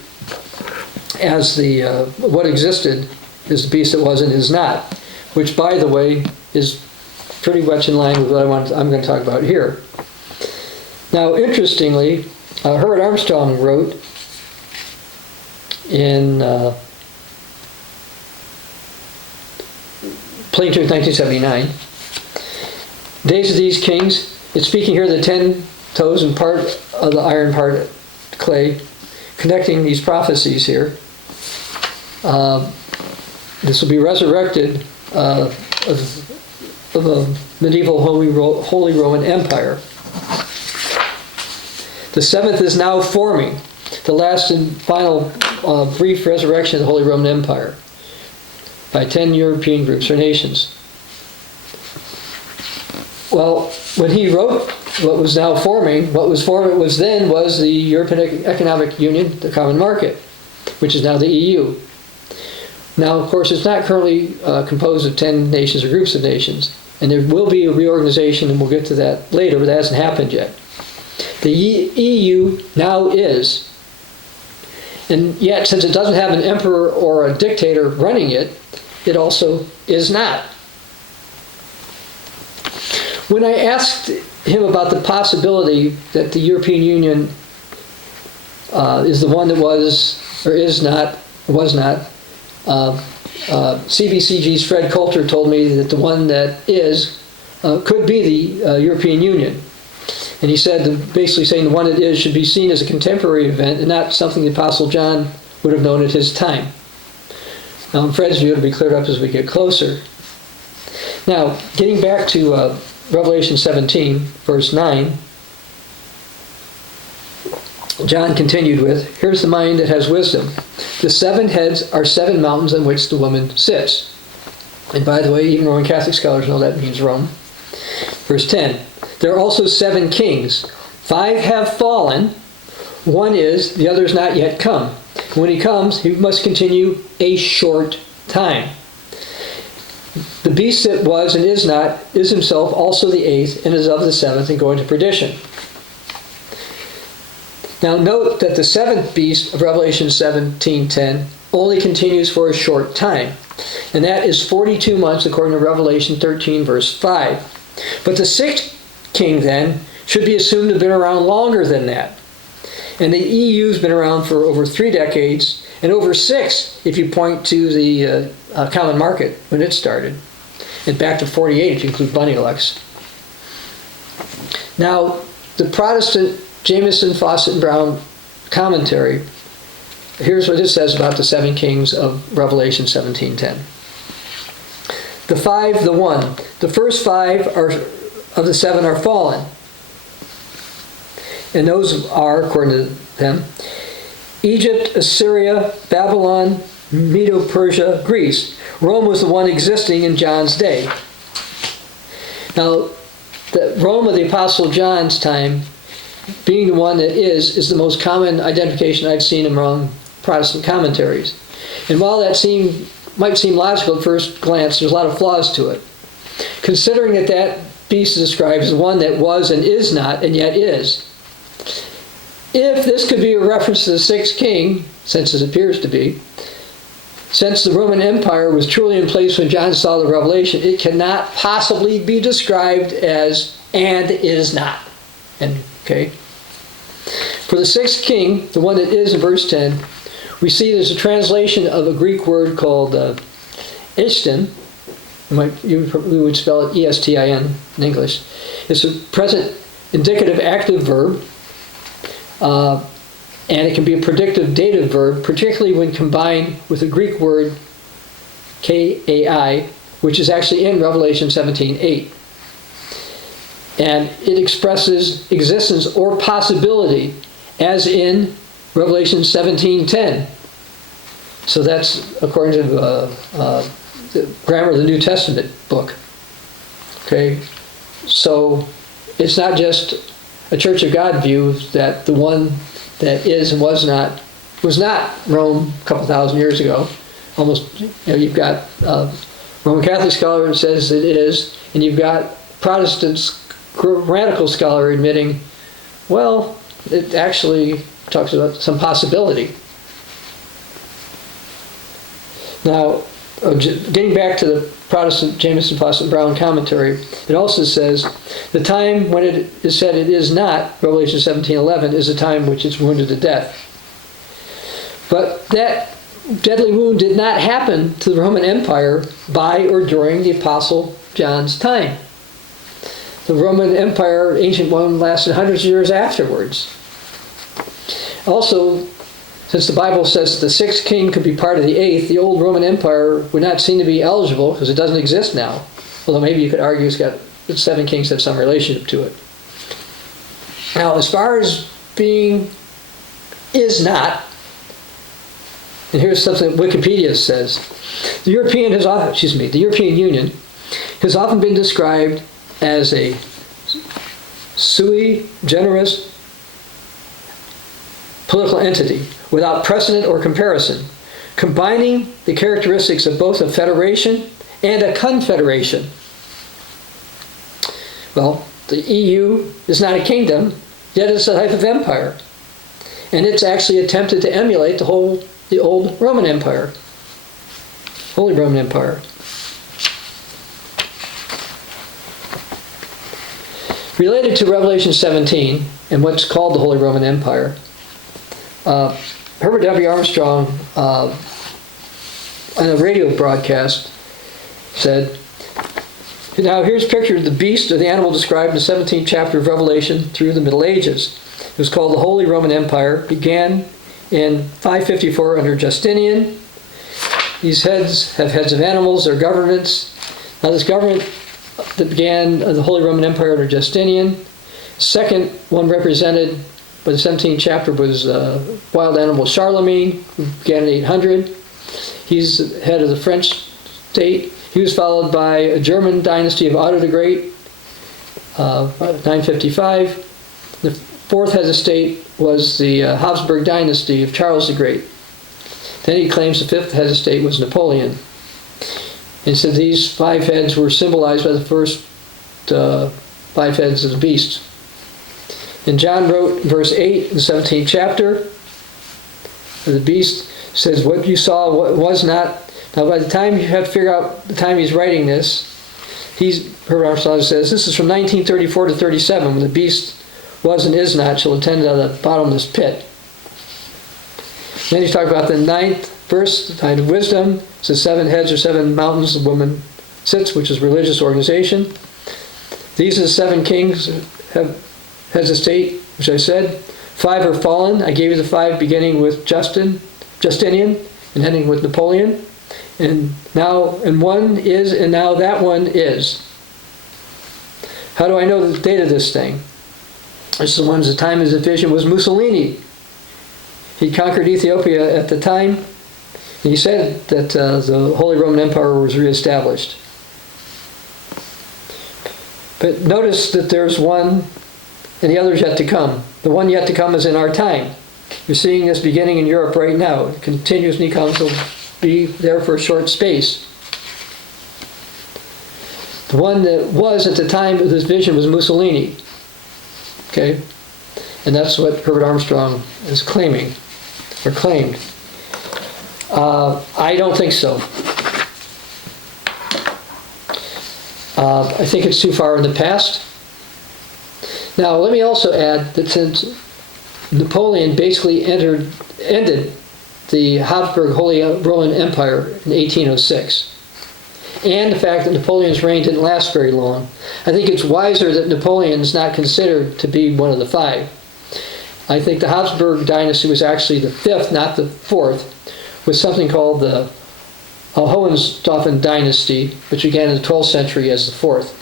as the what existed is the beast that was and is not, which, by the way, is pretty much in line with what I'm going to talk about here. Now, interestingly, Herbert Armstrong wrote in Plain Truth 1979, Days of these Kings, it's speaking here of the 10 toes and part of the iron, part clay, connecting these prophecies here. This will be resurrected of a medieval Holy Roman Empire. The seventh is now forming, the last and final brief resurrection of the Holy Roman Empire by 10 European groups or nations. Well, when he wrote what was now forming, what was forming was the European Economic Union, the Common Market, which is now the EU. Now, of course, it's not currently composed of 10 nations or groups of nations, and there will be a reorganization, and we'll get to that later, but that hasn't happened yet. The EU now is, and yet since it doesn't have an emperor or a dictator running it, it also is not. When I asked him about the possibility that the European Union is the one that was or is not, was not, CBCG's Fred Coulter told me that the one that is could be the European Union. And he said, basically saying the one that is should be seen as a contemporary event and not something the Apostle John would have known at his time. Now, in Fred's view, it'll be cleared up as we get closer. Now, getting back to Revelation 17, verse 9, John continued with, here's the mind that has wisdom. The 7 heads are 7 mountains on which the woman sits. And by the way, even Roman Catholic scholars know that means Rome. Verse 10, there are also 7 kings. 5 have fallen. 1 is, the other is not yet come. When he comes, he must continue a short time. The beast that was and is not is himself also the 8th and is of the 7th and going to perdition. Now note that the 7th beast of Revelation 17:10 only continues for a short time. And that is 42 months according to Revelation 13 verse 5. But the 6th king then should be assumed to have been around longer than that. And the EU's been around for over 3 decades and over 6 if you point to the Common Market when it started. And back to 48 if you include Benelux. Now, the Protestant Jameson, Fawcett, and Brown commentary, here's what it says about the 7 kings of Revelation 17:10. The 5, the 1. The first 5 of the 7 are fallen. And those are, according to them, Egypt, Assyria, Babylon, Medo-Persia, Greece. Rome was the one existing in John's day. Now, the Rome of the Apostle John's time, being the one that is the most common identification I've seen among Protestant commentaries. And while that might seem logical at first glance, there's a lot of flaws to it. Considering that beast is described as the one that was and is not, and yet is. If this could be a reference to the 6th king, since it appears to be, since the Roman Empire was truly in place when John saw the Revelation, it cannot possibly be described as and is not. And okay. For the 6th king, the one that is in verse 10, we see there's a translation of a Greek word called Estin. We would spell it E-S-T-I-N in English. It's a present indicative active verb. And it can be a predictive dative verb, particularly when combined with the Greek word K-A-I, which is actually in Revelation 17:8. And it expresses existence or possibility, as in Revelation 17:10. So that's according to the grammar of the New Testament book. Okay, so it's not just a Church of God view that the one that is and was not Rome a couple thousand years ago. Almost, you've got Roman Catholic scholar that says it is, and you've got Protestant radical scholar admitting, well, it actually talks about some possibility. Now, getting back to the Jameson Protestant Brown commentary, it also says the time when it is said it is not, Revelation 17:11, is the time which it's wounded to death. But that deadly wound did not happen to the Roman Empire by or during the Apostle John's time. The Roman Empire, ancient one, lasted hundreds of years afterwards. Also, since the Bible says the sixth king could be part of the eighth, the old Roman Empire would not seem to be eligible because it doesn't exist now. Although maybe you could argue the seven kings have some relationship to it. Now, as far as being is not, and here's something that Wikipedia says. The European Union has often been described as a sui generis political entity without precedent or comparison, combining the characteristics of both a federation and a confederation. Well, the EU is not a kingdom, yet it's a type of empire. And it's actually attempted to emulate the old Roman Empire, Holy Roman Empire. Related to Revelation 17 and what's called the Holy Roman Empire, Herbert W. Armstrong, on a radio broadcast, said, now here's pictured the beast or the animal described in the 17th chapter of Revelation through the Middle Ages. It was called the Holy Roman Empire, began in 554 under Justinian. These heads have heads of animals, they're governments. Now this government that began the Holy Roman Empire under Justinian, second one represented by the 17th chapter was wild animal Charlemagne, who began in 800. He's the head of the French state. He was followed by a German dynasty of Otto the Great, 955. The fourth head of state was the Habsburg Dynasty of Charles the Great. Then he claims the fifth head of state was Napoleon. And so these five heads were symbolized by the first five heads of the beast. And John wrote in verse 8 in the 17th chapter, the beast says, what you saw was not. Now by the time you have to figure out the time he's writing this, Herbert Armstrong says, this is from 1934 to 37, when the beast was and is not shall attend on the bottomless pit. Then he's talking about the ninth verse, the tide of wisdom. It says 7 heads or 7 mountains the woman sits, which is religious organization. These are the 7 kings have heads of state, which I said. 5 are fallen. I gave you the 5 beginning with Justinian and ending with Napoleon. And one is, and now that one is. How do I know the date of this thing? This is the one's the time of his vision was Mussolini. He conquered Ethiopia at the time, and he said that the Holy Roman Empire was reestablished. But notice that there's one, and the other's yet to come. The one yet to come is in our time. You're seeing this beginning in Europe right now. It continues, and he comes will be there for a short space. The one that was at the time of this vision was Mussolini. Okay? And that's what Herbert Armstrong is claiming, or claimed. I don't think so. I think it's too far in the past. Now, let me also add that since Napoleon basically ended the Habsburg Holy Roman Empire in 1806, and the fact that Napoleon's reign didn't last very long, I think it's wiser that Napoleon is not considered to be one of the 5. I think the Habsburg Dynasty was actually the 5th, not the 4th, with something called the Hohenstaufen Dynasty, which began in the 12th century as the 4th.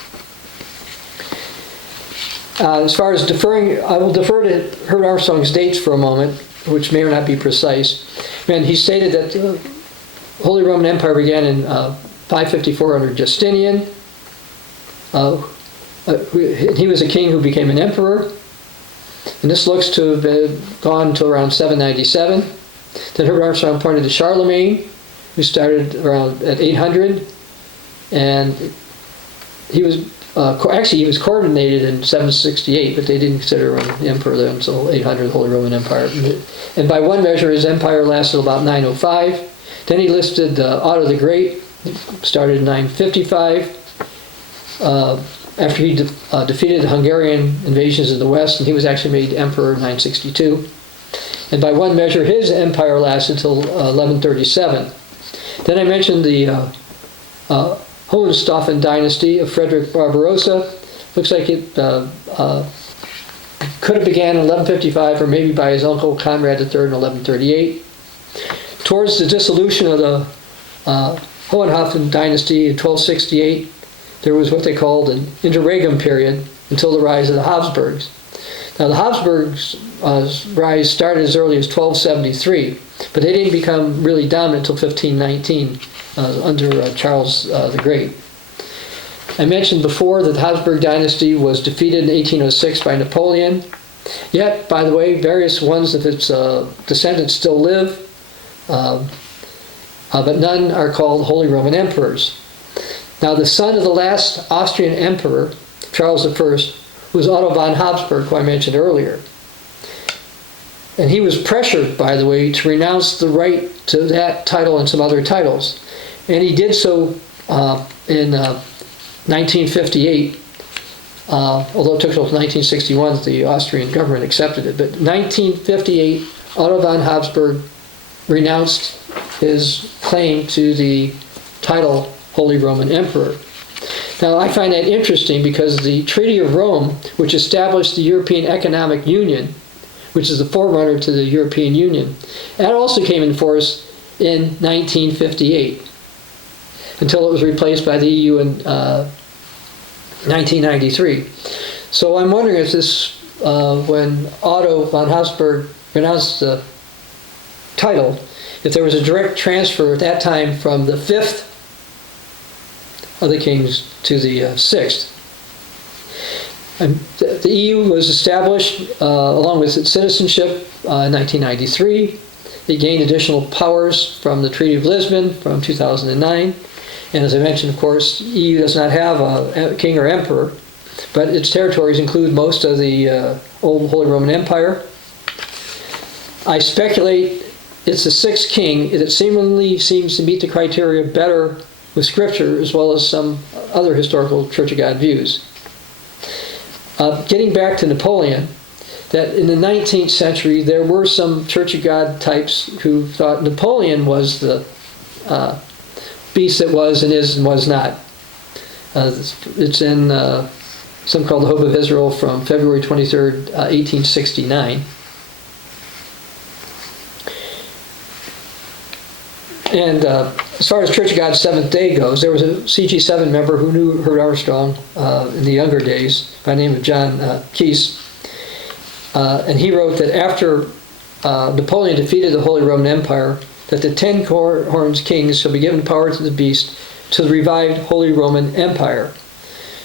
As far as deferring, I will defer to Herbert Armstrong's dates for a moment, which may or not be precise. And he stated that the Holy Roman Empire began in 554 under Justinian. He was a king who became an emperor. And this looks to have been gone until around 797. Then Herbert Armstrong pointed to Charlemagne, who started around at 800. And he was he was coronated in 768, but they didn't consider him the emperor then until 800, the Holy Roman Empire. And by one measure, his empire lasted about 905. Then he listed Otto the Great, started in 955, after he defeated the Hungarian invasions in the West, and he was actually made emperor in 962. And by one measure, his empire lasted until 1137. Then I mentioned the Hohenstaufen Dynasty of Frederick Barbarossa. Looks like it could have began in 1155, or maybe by his uncle Conrad III in 1138. Towards the dissolution of the Hohenstaufen Dynasty in 1268, there was what they called an interregnum period until the rise of the Habsburgs. Now the Habsburgs' rise started as early as 1273, but they didn't become really dominant until 1519 under Charles the Great. I mentioned before that the Habsburg Dynasty was defeated in 1806 by Napoleon. Yet, by the way, various ones of its descendants still live, but none are called Holy Roman Emperors. Now, the son of the last Austrian emperor, Charles I, was Otto von Habsburg, who I mentioned earlier. And he was pressured, by the way, to renounce the right to that title and some other titles. And he did so in 1958, although it took until 1961 that the Austrian government accepted it. But in 1958, Otto von Habsburg renounced his claim to the title Holy Roman Emperor. Now, I find that interesting because the Treaty of Rome, which established the European Economic Union, which is the forerunner to the European Union, that also came in force in 1958, until it was replaced by the EU in 1993. So I'm wondering if this, when Otto von Habsburg renounced the title, if there was a direct transfer at that time from the fifth of the kings to the sixth. And the EU was established along with its citizenship in 1993. It gained additional powers from the Treaty of Lisbon from 2009. And as I mentioned, of course, the EU does not have a king or emperor, but its territories include most of the old Holy Roman Empire. I speculate it's the sixth king. It seemingly seems to meet the criteria better with Scripture as well as some other historical Church of God views. Getting back to Napoleon, that in the 19th century there were some Church of God types who thought Napoleon was the beast that was and is and was not. It's in something called the Hope of Israel from February 23rd, 1869. And as far as Church of God's Seventh Day goes, there was a CG7 member who knew Herbert Armstrong in the younger days by the name of John Keese. And he wrote that after Napoleon defeated the Holy Roman Empire, that the 10 horns kings shall be given power to the beast to the revived Holy Roman Empire.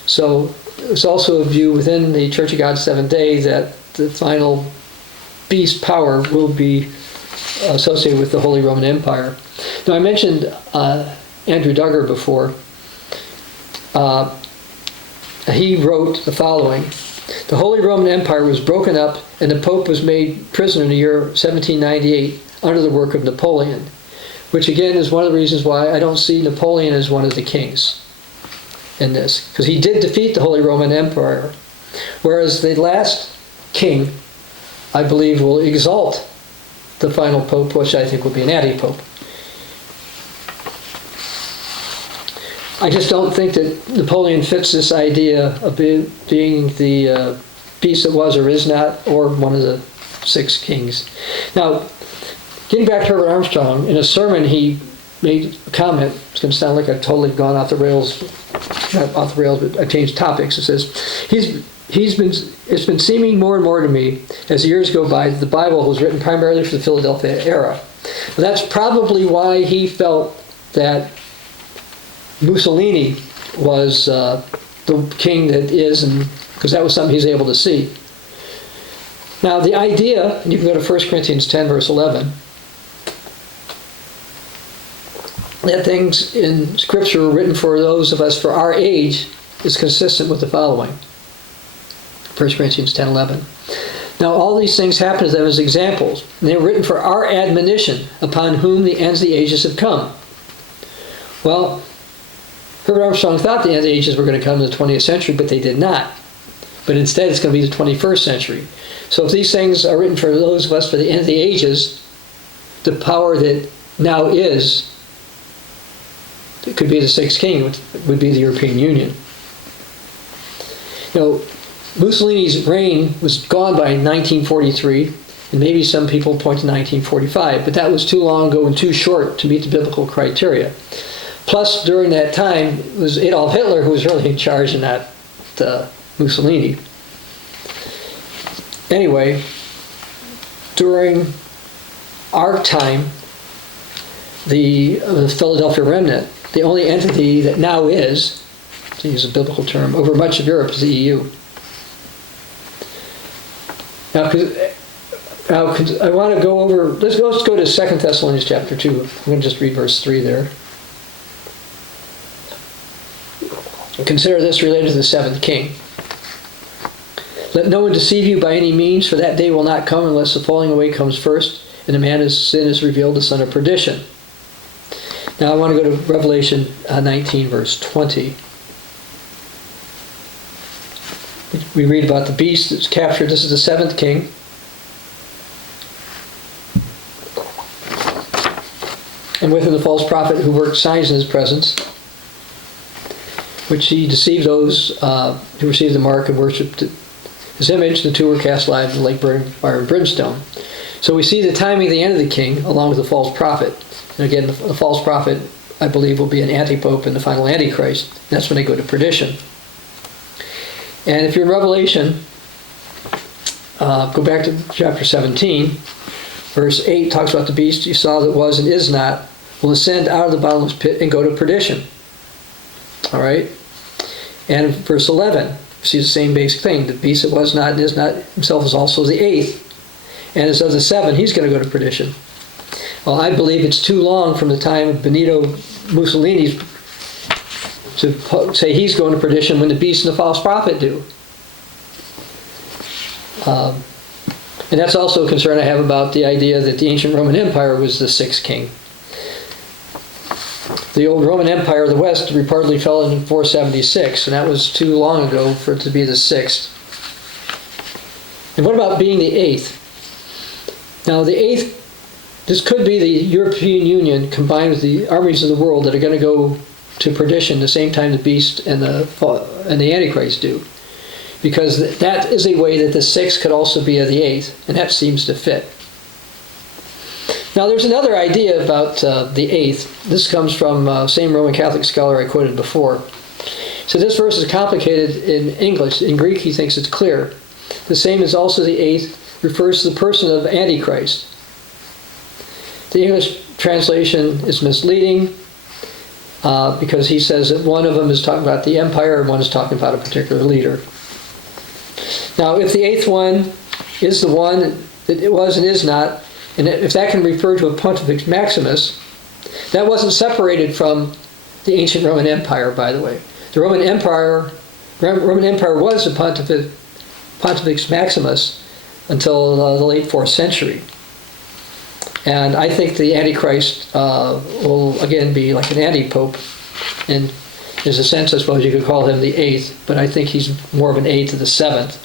So there's also a view within the Church of God's Seventh Day that the final beast power will be associated with the Holy Roman Empire. Now, I mentioned Andrew Duggar before. He wrote the following: the Holy Roman Empire was broken up and the Pope was made prisoner in the year 1798 under the work of Napoleon, which again is one of the reasons why I don't see Napoleon as one of the kings in this, because he did defeat the Holy Roman Empire, whereas the last king, I believe, will exalt the final pope, which I think will be an antipope. I just don't think that Napoleon fits this idea of being the beast that was or is not, or one of the six kings. Now, getting back to Herbert Armstrong, in a sermon he made a comment. It's going to sound like I've totally gone off the rails. Not off the rails, but I changed topics. It says, it's been seeming more and more to me as the years go by that the Bible was written primarily for the Philadelphia era. And that's probably why he felt that Mussolini was the king that is, and because that was something he's able to see. Now the idea, and you can go to 1 Corinthians 10 verse 11, that things in Scripture were written for those of us for our age is consistent with the following. 1 Corinthians 10:11. Now all these things happen to them as examples, and they were written for our admonition, upon whom the ends of the ages have come. Well, Herbert Armstrong thought the end of the ages were going to come in the 20th century, but they did not. But instead it's going to be the 21st century. So if these things are written for those of us for the end of the ages, the power that now is, it could be the sixth king, would be the European Union. You know, Mussolini's reign was gone by 1943, and maybe some people point to 1945, but that was too long ago and too short to meet the biblical criteria. Plus, during that time, it was Adolf Hitler who was really in charge and not Mussolini. Anyway, during our time, the Philadelphia remnant, the only entity that now is, to use a biblical term, over much of Europe is the EU. Now, I want to go over, let's go to 2 Thessalonians chapter 2. I'm going to just read verse 3 there. Consider this related to the seventh king. Let no one deceive you by any means, for that day will not come unless the falling away comes first, and the man of sin is revealed, the son of perdition. Now I want to go to Revelation 19, verse 20. We read about the beast that's captured. This is the seventh king. And with him the false prophet who worked signs in his presence, which he deceived those who received the mark and worshipped his image. The two were cast alive in the lake burning fire and brimstone. So we see the timing of the end of the king along with the false prophet. And again, the false prophet, I believe, will be an antipope and the final antichrist. That's when they go to perdition. And if you're in Revelation, go back to chapter 17. Verse 8 talks about the beast you saw that was and is not will ascend out of the bottomless pit and go to perdition. All right? And verse 11, you see the same basic thing. The beast that was not and is not himself is also the eighth. And as of the seven, he's going to go to perdition. Well, I believe it's too long from the time of Benito Mussolini to say he's going to perdition when the beast and the false prophet do. And that's also a concern I have about the idea that the ancient Roman Empire was the sixth king. The old Roman Empire of the West reportedly fell in 476, and that was too long ago for it to be the sixth. And what about being the eighth? Now the eighth, this could be the European Union combined with the armies of the world that are going to go to perdition the same time the beast and the Antichrist do. Because that is a way that the sixth could also be the eighth, and that seems to fit. Now there's another idea about the eighth. This comes from same Roman Catholic scholar I quoted before. So this verse is complicated in English. In Greek he thinks it's clear. The same as also the eighth refers to the person of Antichrist. The English translation is misleading because he says that one of them is talking about the empire and one is talking about a particular leader. Now, if the eighth one is the one that it was and is not, and if that can refer to a Pontifex Maximus, that wasn't separated from the ancient Roman Empire, by the way. The Roman Empire was a Pontifex Maximus until the late 4th century. And I think the Antichrist will again be like an antipope, and there's a sense, I suppose you could call him the eighth, but I think he's more of an aide to the seventh.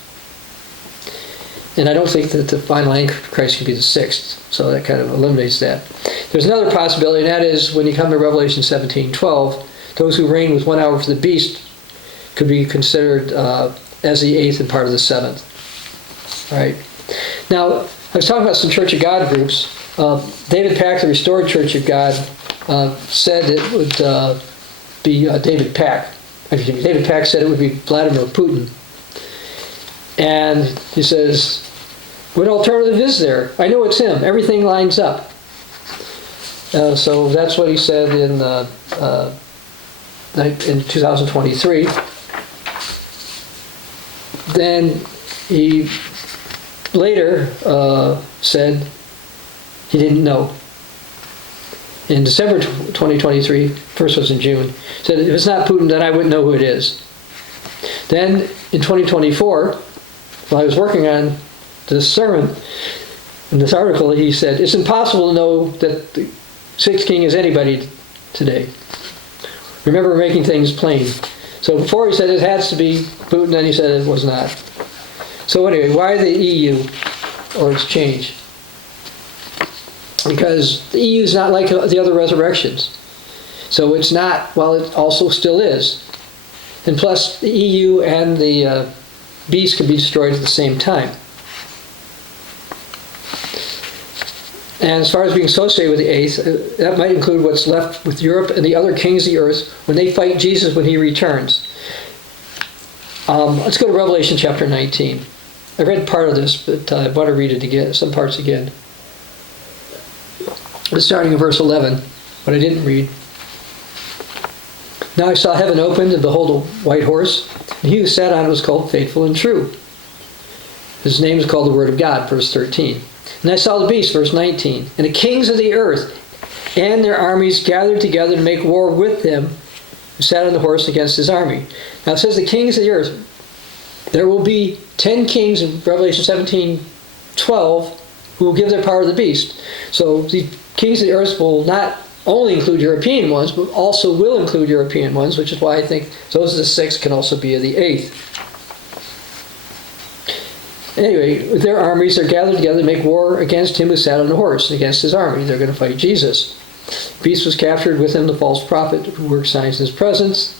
And I don't think that the final Antichrist can be the sixth, so that kind of eliminates that. There's another possibility, and that is when you come to Revelation 17:12, those who reign with 1 hour for the beast could be considered as the eighth and part of the seventh. All right. Now, I was talking about some Church of God groups. David Pack, the Restored Church of God, said it would be David Pack. David Pack said it would be Vladimir Putin. And he says, what alternative is there? I know it's him. Everything lines up. So that's what he said in 2023. Then he later said he didn't know. In December 2023, first was in June, said if it's not Putin, then I wouldn't know who it is. Then in 2024, while I was working on this sermon, in this article, he said, it's impossible to know that the sixth king is anybody today. Remember making things plain. So before he said it has to be Putin, then he said it was not. So anyway, why the EU or its change? Because the EU is not like the other resurrections. So it's not, well, it also still is. And plus, the EU and the beast can be destroyed at the same time. And as far as being associated with the eighth, that might include what's left with Europe and the other kings of the earth when they fight Jesus when he returns. Let's go to Revelation chapter 19. I read part of this, but I want to read it again, some parts again. It's starting in verse 11, but I didn't read. Now I saw heaven opened, and behold, a white horse, and he who sat on it was called Faithful and True. His name is called the Word of God, verse 13. And I saw the beast, verse 19, and the kings of the earth and their armies gathered together to make war with him who sat on the horse against his army. Now it says the kings of the earth. There will be 10 kings in Revelation 17:12 who will give their power to the beast. So the kings of the earth will not only include European ones, but also will include European ones, which is why I think those of the sixth can also be of the eighth. Anyway, with their armies, they're gathered together to make war against him who sat on the horse, against his army. They're going to fight Jesus. The beast was captured, with him the false prophet who worked signs in his presence.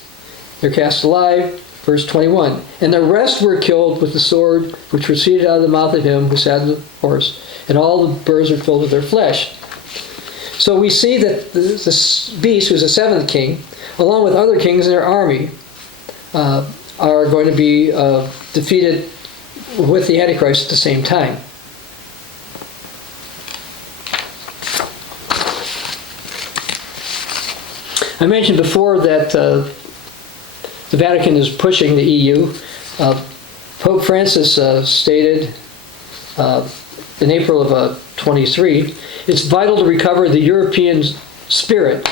They're cast alive. Verse 21. And the rest were killed with the sword which proceeded out of the mouth of him who sat on the horse, and all the birds are filled with their flesh. So we see that this beast, who's the seventh king, along with other kings in their army, are going to be defeated with the Antichrist at the same time. I mentioned before that the Vatican is pushing the EU. Pope Francis stated in April of 23, it's vital to recover the European spirit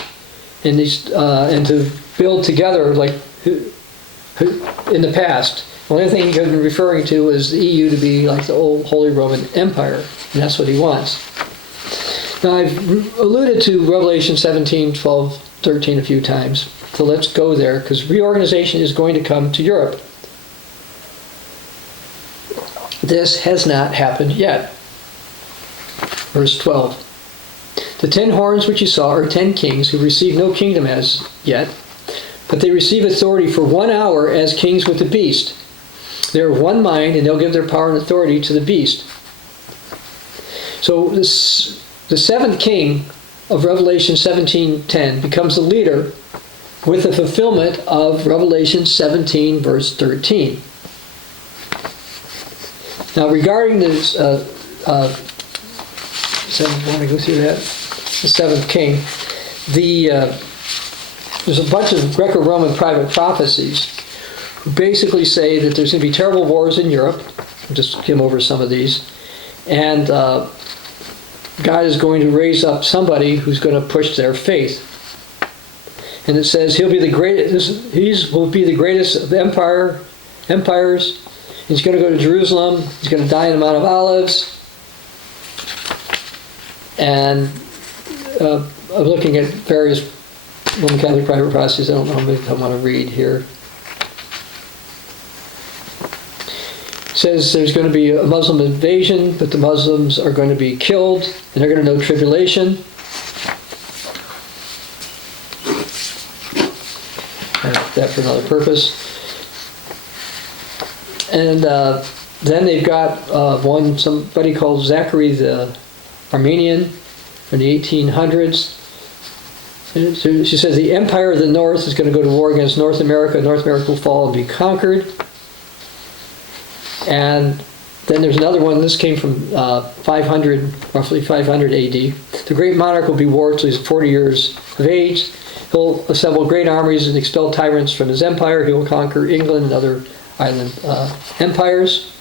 and to build together like in the past. The only thing he had been referring to is the EU to be like the old Holy Roman Empire, and that's what he wants. Now, I've alluded to Revelation 17, 12, 13 a few times, so let's go there, because reorganization is going to come to Europe. This has not happened yet. Verse 12. The 10 horns which you saw are 10 kings who receive no kingdom as yet, but they receive authority for 1 hour as kings with the beast. They are of one mind, and they'll give their power and authority to the beast. So the seventh king of Revelation 17:10 becomes the leader with the fulfillment of Revelation 17, verse 13. Now, regarding this, I want to go through that. The seventh king. There's a bunch of Greco-Roman private prophecies who basically say that there's going to be terrible wars in Europe. I'll just skim over some of these. And God is going to raise up somebody who's going to push their faith. And it says he'll be the greatest. He will be the greatest of empires. He's going to go to Jerusalem. He's going to die on the Mount of Olives. And I'm looking at various Roman Catholic private prophecies. I don't know how many I want to read here. It says there's going to be a Muslim invasion, but the Muslims are going to be killed, and they're going to know tribulation. That for another purpose. And then they've got somebody called Zachary the Armenian from the 1800s. So she says the empire of the north is going to go to war against North America. North America will fall and be conquered. And then there's another one. This came from roughly 500 AD. The Great Monarch will be warred till he's 40 years of age. He'll assemble great armies and expel tyrants from his empire. He will conquer England and other island empires.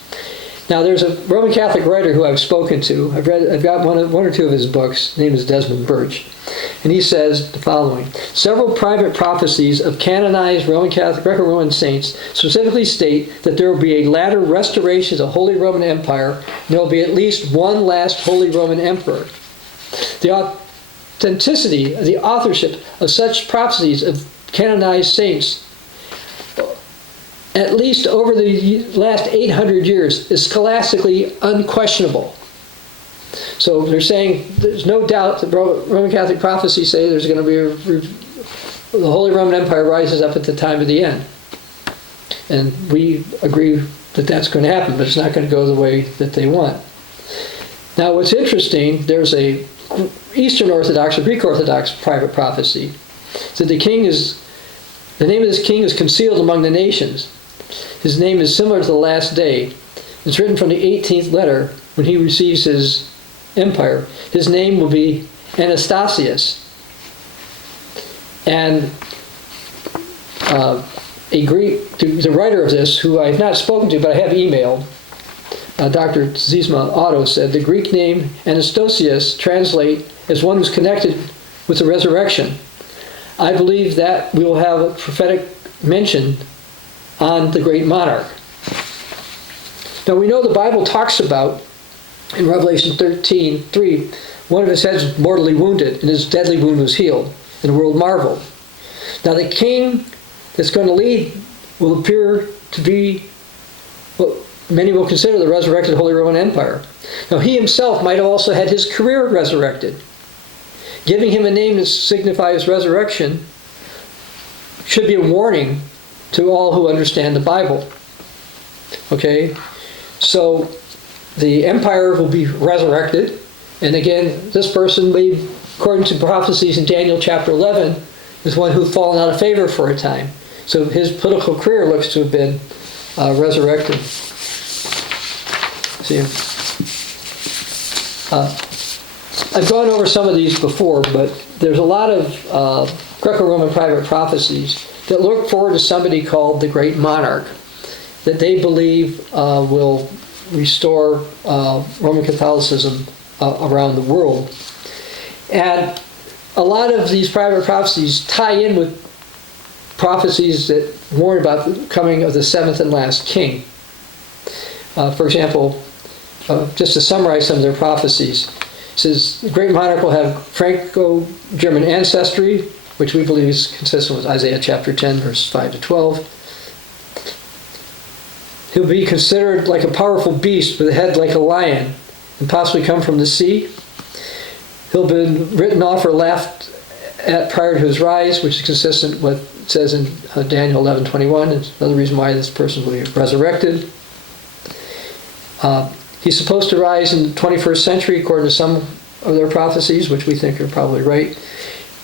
Now, there's a Roman Catholic writer who I've spoken to. I've got one or two of his books. His name is Desmond Birch. And he says the following: several private prophecies of canonized Roman Catholic, Greco-Roman saints specifically state that there will be a latter restoration of the Holy Roman Empire, and there will be at least one last Holy Roman Emperor. The authenticity of the authorship of such prophecies of canonized saints, at least over the last 800 years, is scholastically unquestionable. So they're saying there's no doubt that Roman Catholic prophecies say there's going to be the Holy Roman Empire rises up at the time of the end. And we agree that that's going to happen, but it's not going to go the way that they want. Now what's interesting, there's a Eastern Orthodox or Greek Orthodox private prophecy. So the name of this king is concealed among the nations. His name is similar to the last day. It's written from the 18th letter when he receives his empire. His name will be Anastasius. And the writer of this, who I have not spoken to, but I have emailed, Dr. Zizma Otto, said the Greek name Anastasius translate as one who's connected with the resurrection. I believe that we will have a prophetic mention on the Great Monarch. Now we know the Bible talks about, in Revelation 13:3, one of his heads was mortally wounded, and his deadly wound was healed, and the world marveled. Now the king that's going to lead will appear to be what many will consider the resurrected Holy Roman Empire. Now he himself might have also had his career resurrected. Giving him a name that signifies resurrection should be a warning to all who understand the Bible. Okay? So the empire will be resurrected. And again, this person, according to prophecies in Daniel chapter 11, is one who's fallen out of favor for a time. So his political career looks to have been resurrected. See, I've gone over some of these before, but there's a lot of Greco-Roman private prophecies that look forward to somebody called the Great Monarch, that they believe will restore Roman Catholicism around the world. And a lot of these private prophecies tie in with prophecies that warn about the coming of the seventh and last king. For example, just to summarize some of their prophecies, it says the Great Monarch will have Franco-German ancestry, which we believe is consistent with Isaiah chapter 10, verses 5 to 12. He'll be considered like a powerful beast with a head like a lion and possibly come from the sea. He'll be written off or laughed at prior to his rise, which is consistent with what it says in Daniel 11:21. It's another reason why this person will be resurrected. He's supposed to rise in the 21st century, according to some of their prophecies, which we think are probably right.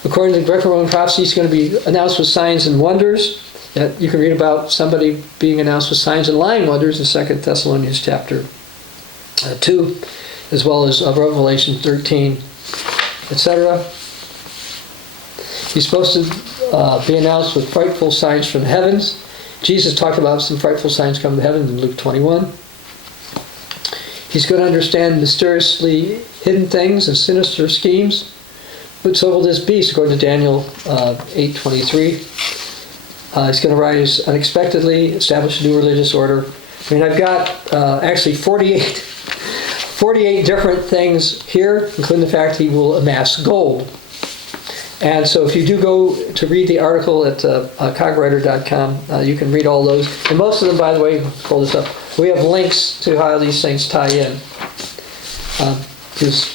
According to the Greco-Roman prophecy, he's going to be announced with signs and wonders. That you can read about somebody being announced with signs and lying wonders in 2 Thessalonians chapter 2, as well as Revelation 13, etc. He's supposed to be announced with frightful signs from the heavens. Jesus talked about some frightful signs coming to heaven in Luke 21. He's going to understand mysteriously hidden things and sinister schemes. But so will this beast, according to Daniel 8:23. He's going to rise unexpectedly, establish a new religious order. I mean, I've got actually 48 different things here, including the fact he will amass gold. And so if you do go to read the article at cogwriter.com, you can read all those. And most of them, by the way, pull this up, we have links to how these things tie in. Because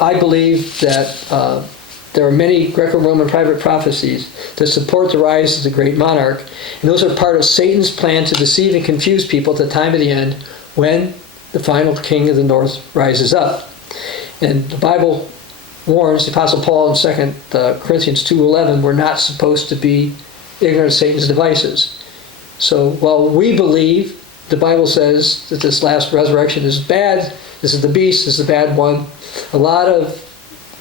I believe that there are many Greco-Roman private prophecies that support the rise of the Great Monarch. And those are part of Satan's plan to deceive and confuse people at the time of the end when the final king of the north rises up. And the Bible warns, the Apostle Paul in 2 Corinthians 2:11, we're not supposed to be ignorant of Satan's devices. So while we believe, the Bible says that this last resurrection is bad, this is the beast, this is the bad one, a lot of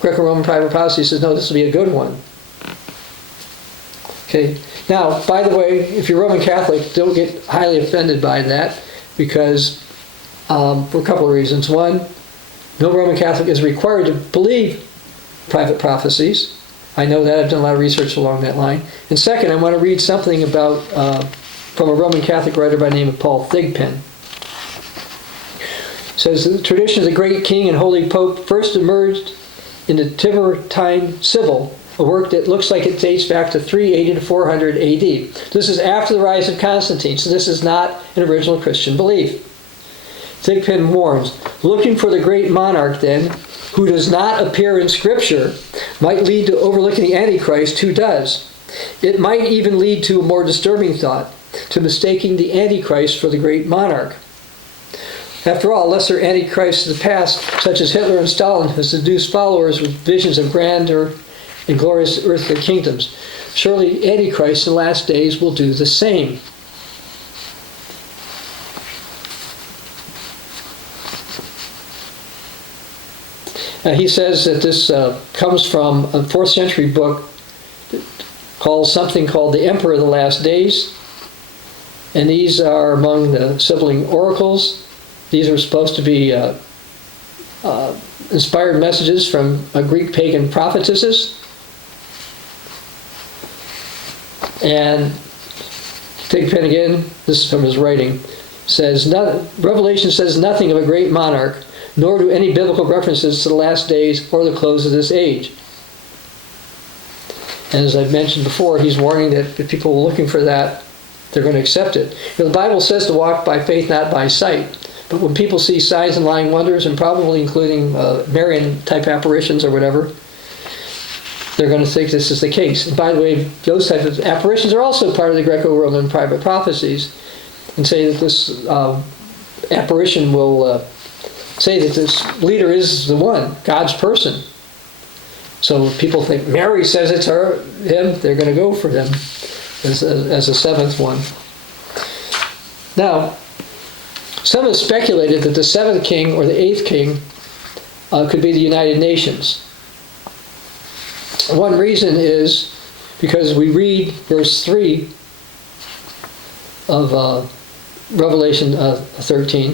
Greco-Roman private prophecy says, no, this will be a good one. Okay. Now, by the way, if you're Roman Catholic, don't get highly offended by that, because for a couple of reasons. One, no Roman Catholic is required to believe private prophecies. I know that. I've done a lot of research along that line. And second, I want to read something about from a Roman Catholic writer by the name of Paul Thigpen. It says, the tradition of the great king and holy pope first emerged in the Tiburtine Sibyl, a work that looks like it dates back to 380 to 400 AD. This is after the rise of Constantine, so this is not an original Christian belief. Thigpen warns, looking for the great monarch then, who does not appear in Scripture, might lead to overlooking the Antichrist who does. It might even lead to a more disturbing thought, to mistaking the Antichrist for the great monarch. After all, lesser antichrists of the past, such as Hitler and Stalin, have seduced followers with visions of grandeur and glorious earthly kingdoms. Surely Antichrist in the last days will do the same. He says that this comes from a 4th century book called something called The Emperor of the Last Days. And these are among the Sibylline oracles. These are supposed to be inspired messages from Greek pagan prophetesses. And Thigpen again, this is from his writing, says, Revelation says nothing of a great monarch, nor do any biblical references to the last days or the close of this age. And as I've mentioned before, he's warning that if people are looking for that, they're going to accept it. The Bible says to walk by faith, not by sight. But when people see signs and lying wonders, and probably including Marian type apparitions or whatever, they're going to think this is the case. And by the way, those types of apparitions are also part of the Greco-Roman private prophecies, and say that this apparition will say that this leader is the one, God's person. So if people think Mary says it's him, they're going to go for him as a seventh one. Now, some have speculated that the seventh king or the eighth king could be the United Nations. One reason is because we read verse 3 of Revelation 13,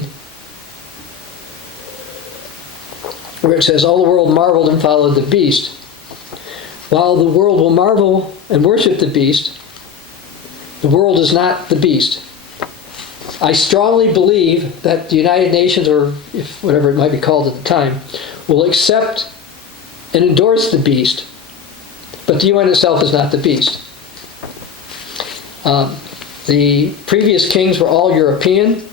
where it says, all the world marveled and followed the beast. While the world will marvel and worship the beast, the world is not the beast. I strongly believe that the United Nations, or if whatever it might be called at the time, will accept and endorse the beast, but the UN itself is not the beast. The previous kings were all European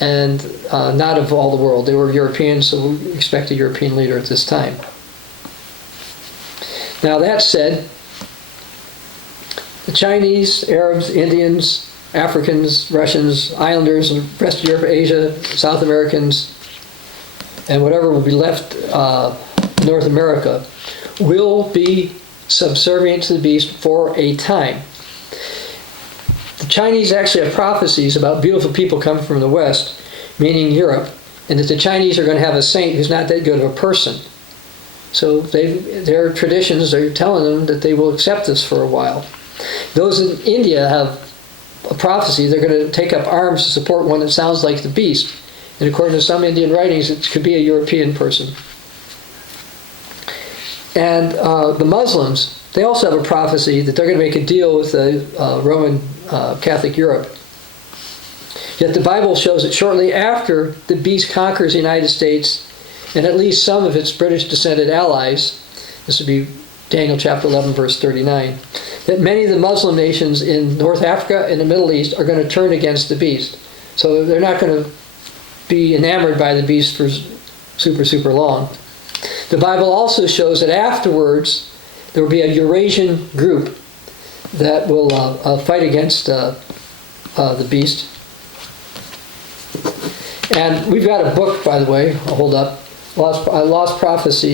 and not of all the world. They were European, so we expect a European leader at this time. Now that said, the Chinese, Arabs, Indians, Africans, Russians, Islanders, the rest of Europe, Asia, South Americans, and whatever will be left North America will be subservient to the beast for a time. The Chinese actually have prophecies about beautiful people coming from the West, meaning Europe, and that the Chinese are going to have a saint who's not that good of a person. So their traditions are telling them that they will accept this for a while. Those in India have a prophecy. They're going to take up arms to support one that sounds like the beast. And according to some Indian writings, it could be a European person. And the Muslims, they also have a prophecy that they're going to make a deal with the Roman Catholic Europe. Yet the Bible shows that shortly after the beast conquers the United States and at least some of its British-descended allies, this would be Daniel chapter 11, verse 39, that many of the Muslim nations in North Africa and the Middle East are going to turn against the beast. So they're not going to be enamored by the beast for super long. The Bible also shows that afterwards there will be a Eurasian group that will fight against the beast. And we've got a book, by the way, I'll hold up, Lost Tribes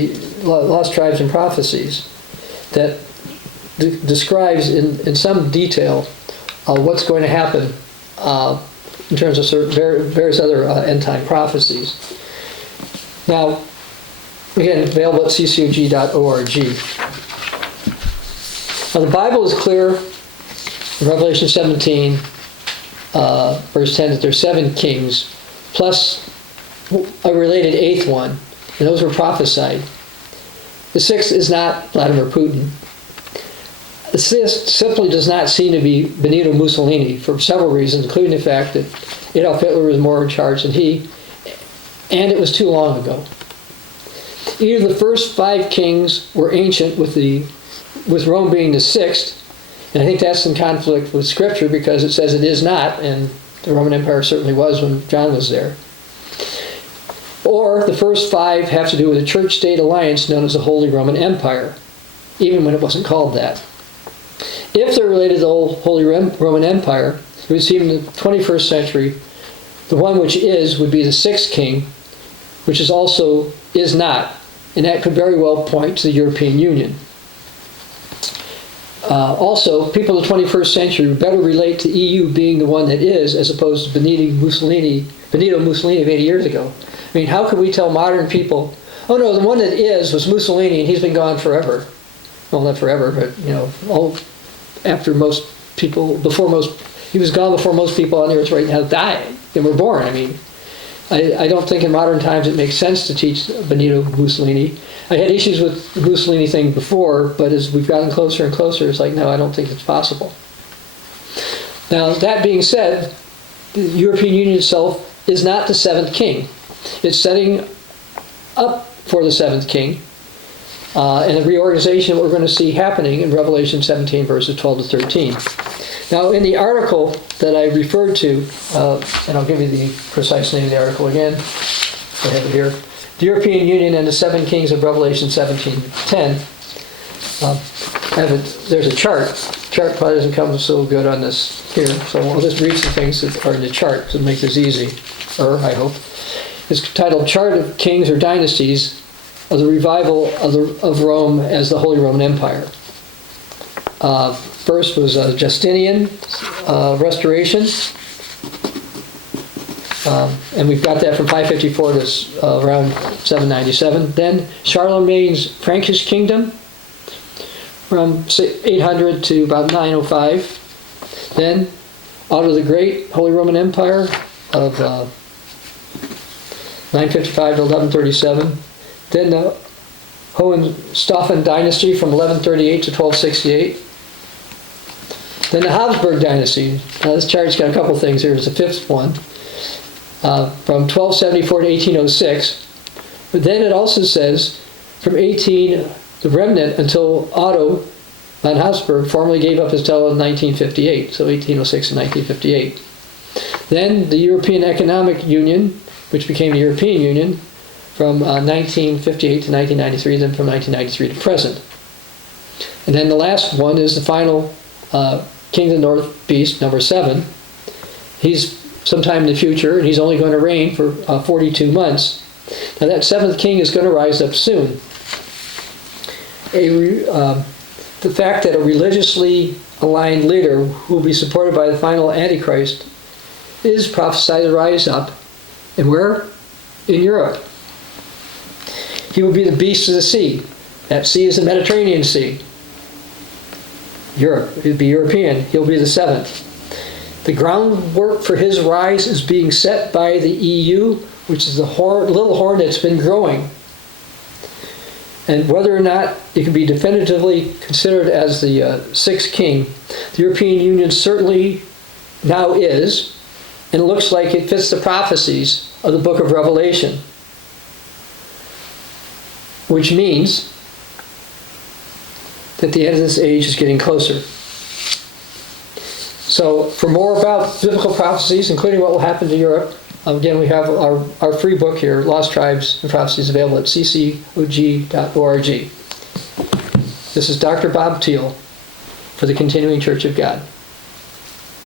and Prophecies, that describes in some detail what's going to happen in terms of various other end-time prophecies. Now, again, available at ccog.org. Now, the Bible is clear in Revelation 17, verse 10, that there's 7 kings, plus a related 8th one, and those were prophesied. The sixth is not Vladimir Putin. The sixth simply does not seem to be Benito Mussolini for several reasons, including the fact that Adolf Hitler was more in charge than he, and it was too long ago. Either the first 5 kings were ancient, with Rome being the sixth, and I think that's in conflict with Scripture because it says it is not, and the Roman Empire certainly was when John was there. Or the first 5 have to do with a church-state alliance known as the Holy Roman Empire, even when it wasn't called that. If they're related to the Holy Roman Empire, it would seem in the 21st century, the one which is would be the 6th king, which is also is not, and that could very well point to the European Union. Also, people of the 21st century would better relate to EU being the one that is, as opposed to Benito Mussolini of 80 years ago. I mean, how could we tell modern people, oh no, the one that is was Mussolini and he's been gone forever. Well, not forever, but after most people, he was gone before most people on the earth right now died and were born. I mean, I don't think in modern times it makes sense to teach Benito Mussolini. I had issues with the Mussolini thing before, but as we've gotten closer and closer, it's like, no, I don't think it's possible. Now, that being said, the European Union itself is not the 7th king. It's setting up for the 7th king, and the reorganization that we're going to see happening in Revelation 17, verses 12 to 13. Now, in the article that I referred to, and I'll give you the precise name of the article again. I have it here. The European Union and the 7 Kings of Revelation 17:10. There's a chart. The chart probably doesn't come so good on this here, so I'll just read some things that are in the chart to make this easy, I hope. It's titled Chart of Kings or Dynasties of the Revival of Rome as the Holy Roman Empire. First was Justinian restoration, and we've got that from 554 to around 797. Then Charlemagne's Frankish kingdom from 800 to about 905. Then Otto the Great, Holy Roman Empire of 955 to 1137. Then the Hohenstaufen Dynasty from 1138 to 1268. Then the Habsburg Dynasty. Now this chart's got a couple things here. It's the 5th one. From 1274 to 1806. But then it also says from the remnant until Otto von Habsburg formally gave up his title in 1958. So 1806 and 1958. Then the European Economic Union, which became the European Union, from 1958 to 1993, then from 1993 to present. And then the last one is the final King of the North Beast, number 7. He's sometime in the future, and he's only going to reign for 42 months. Now that 7th king is going to rise up soon. The fact that a religiously aligned leader who will be supported by the final Antichrist is prophesied to rise up. And where? In Europe. He will be the beast of the sea. That sea is the Mediterranean Sea. Europe. He'll be European. He'll be the 7th. The groundwork for his rise is being set by the EU, which is the little horn that's been growing. And whether or not it can be definitively considered as the 6th king, the European Union certainly now is, and it looks like it fits the prophecies of the book of Revelation. Which means that the end of this age is getting closer. So for more about biblical prophecies, including what will happen to Europe, again, we have our free book here, Lost Tribes and Prophecies, available at ccog.org. This is Dr. Bob Thiel for the Continuing Church of God.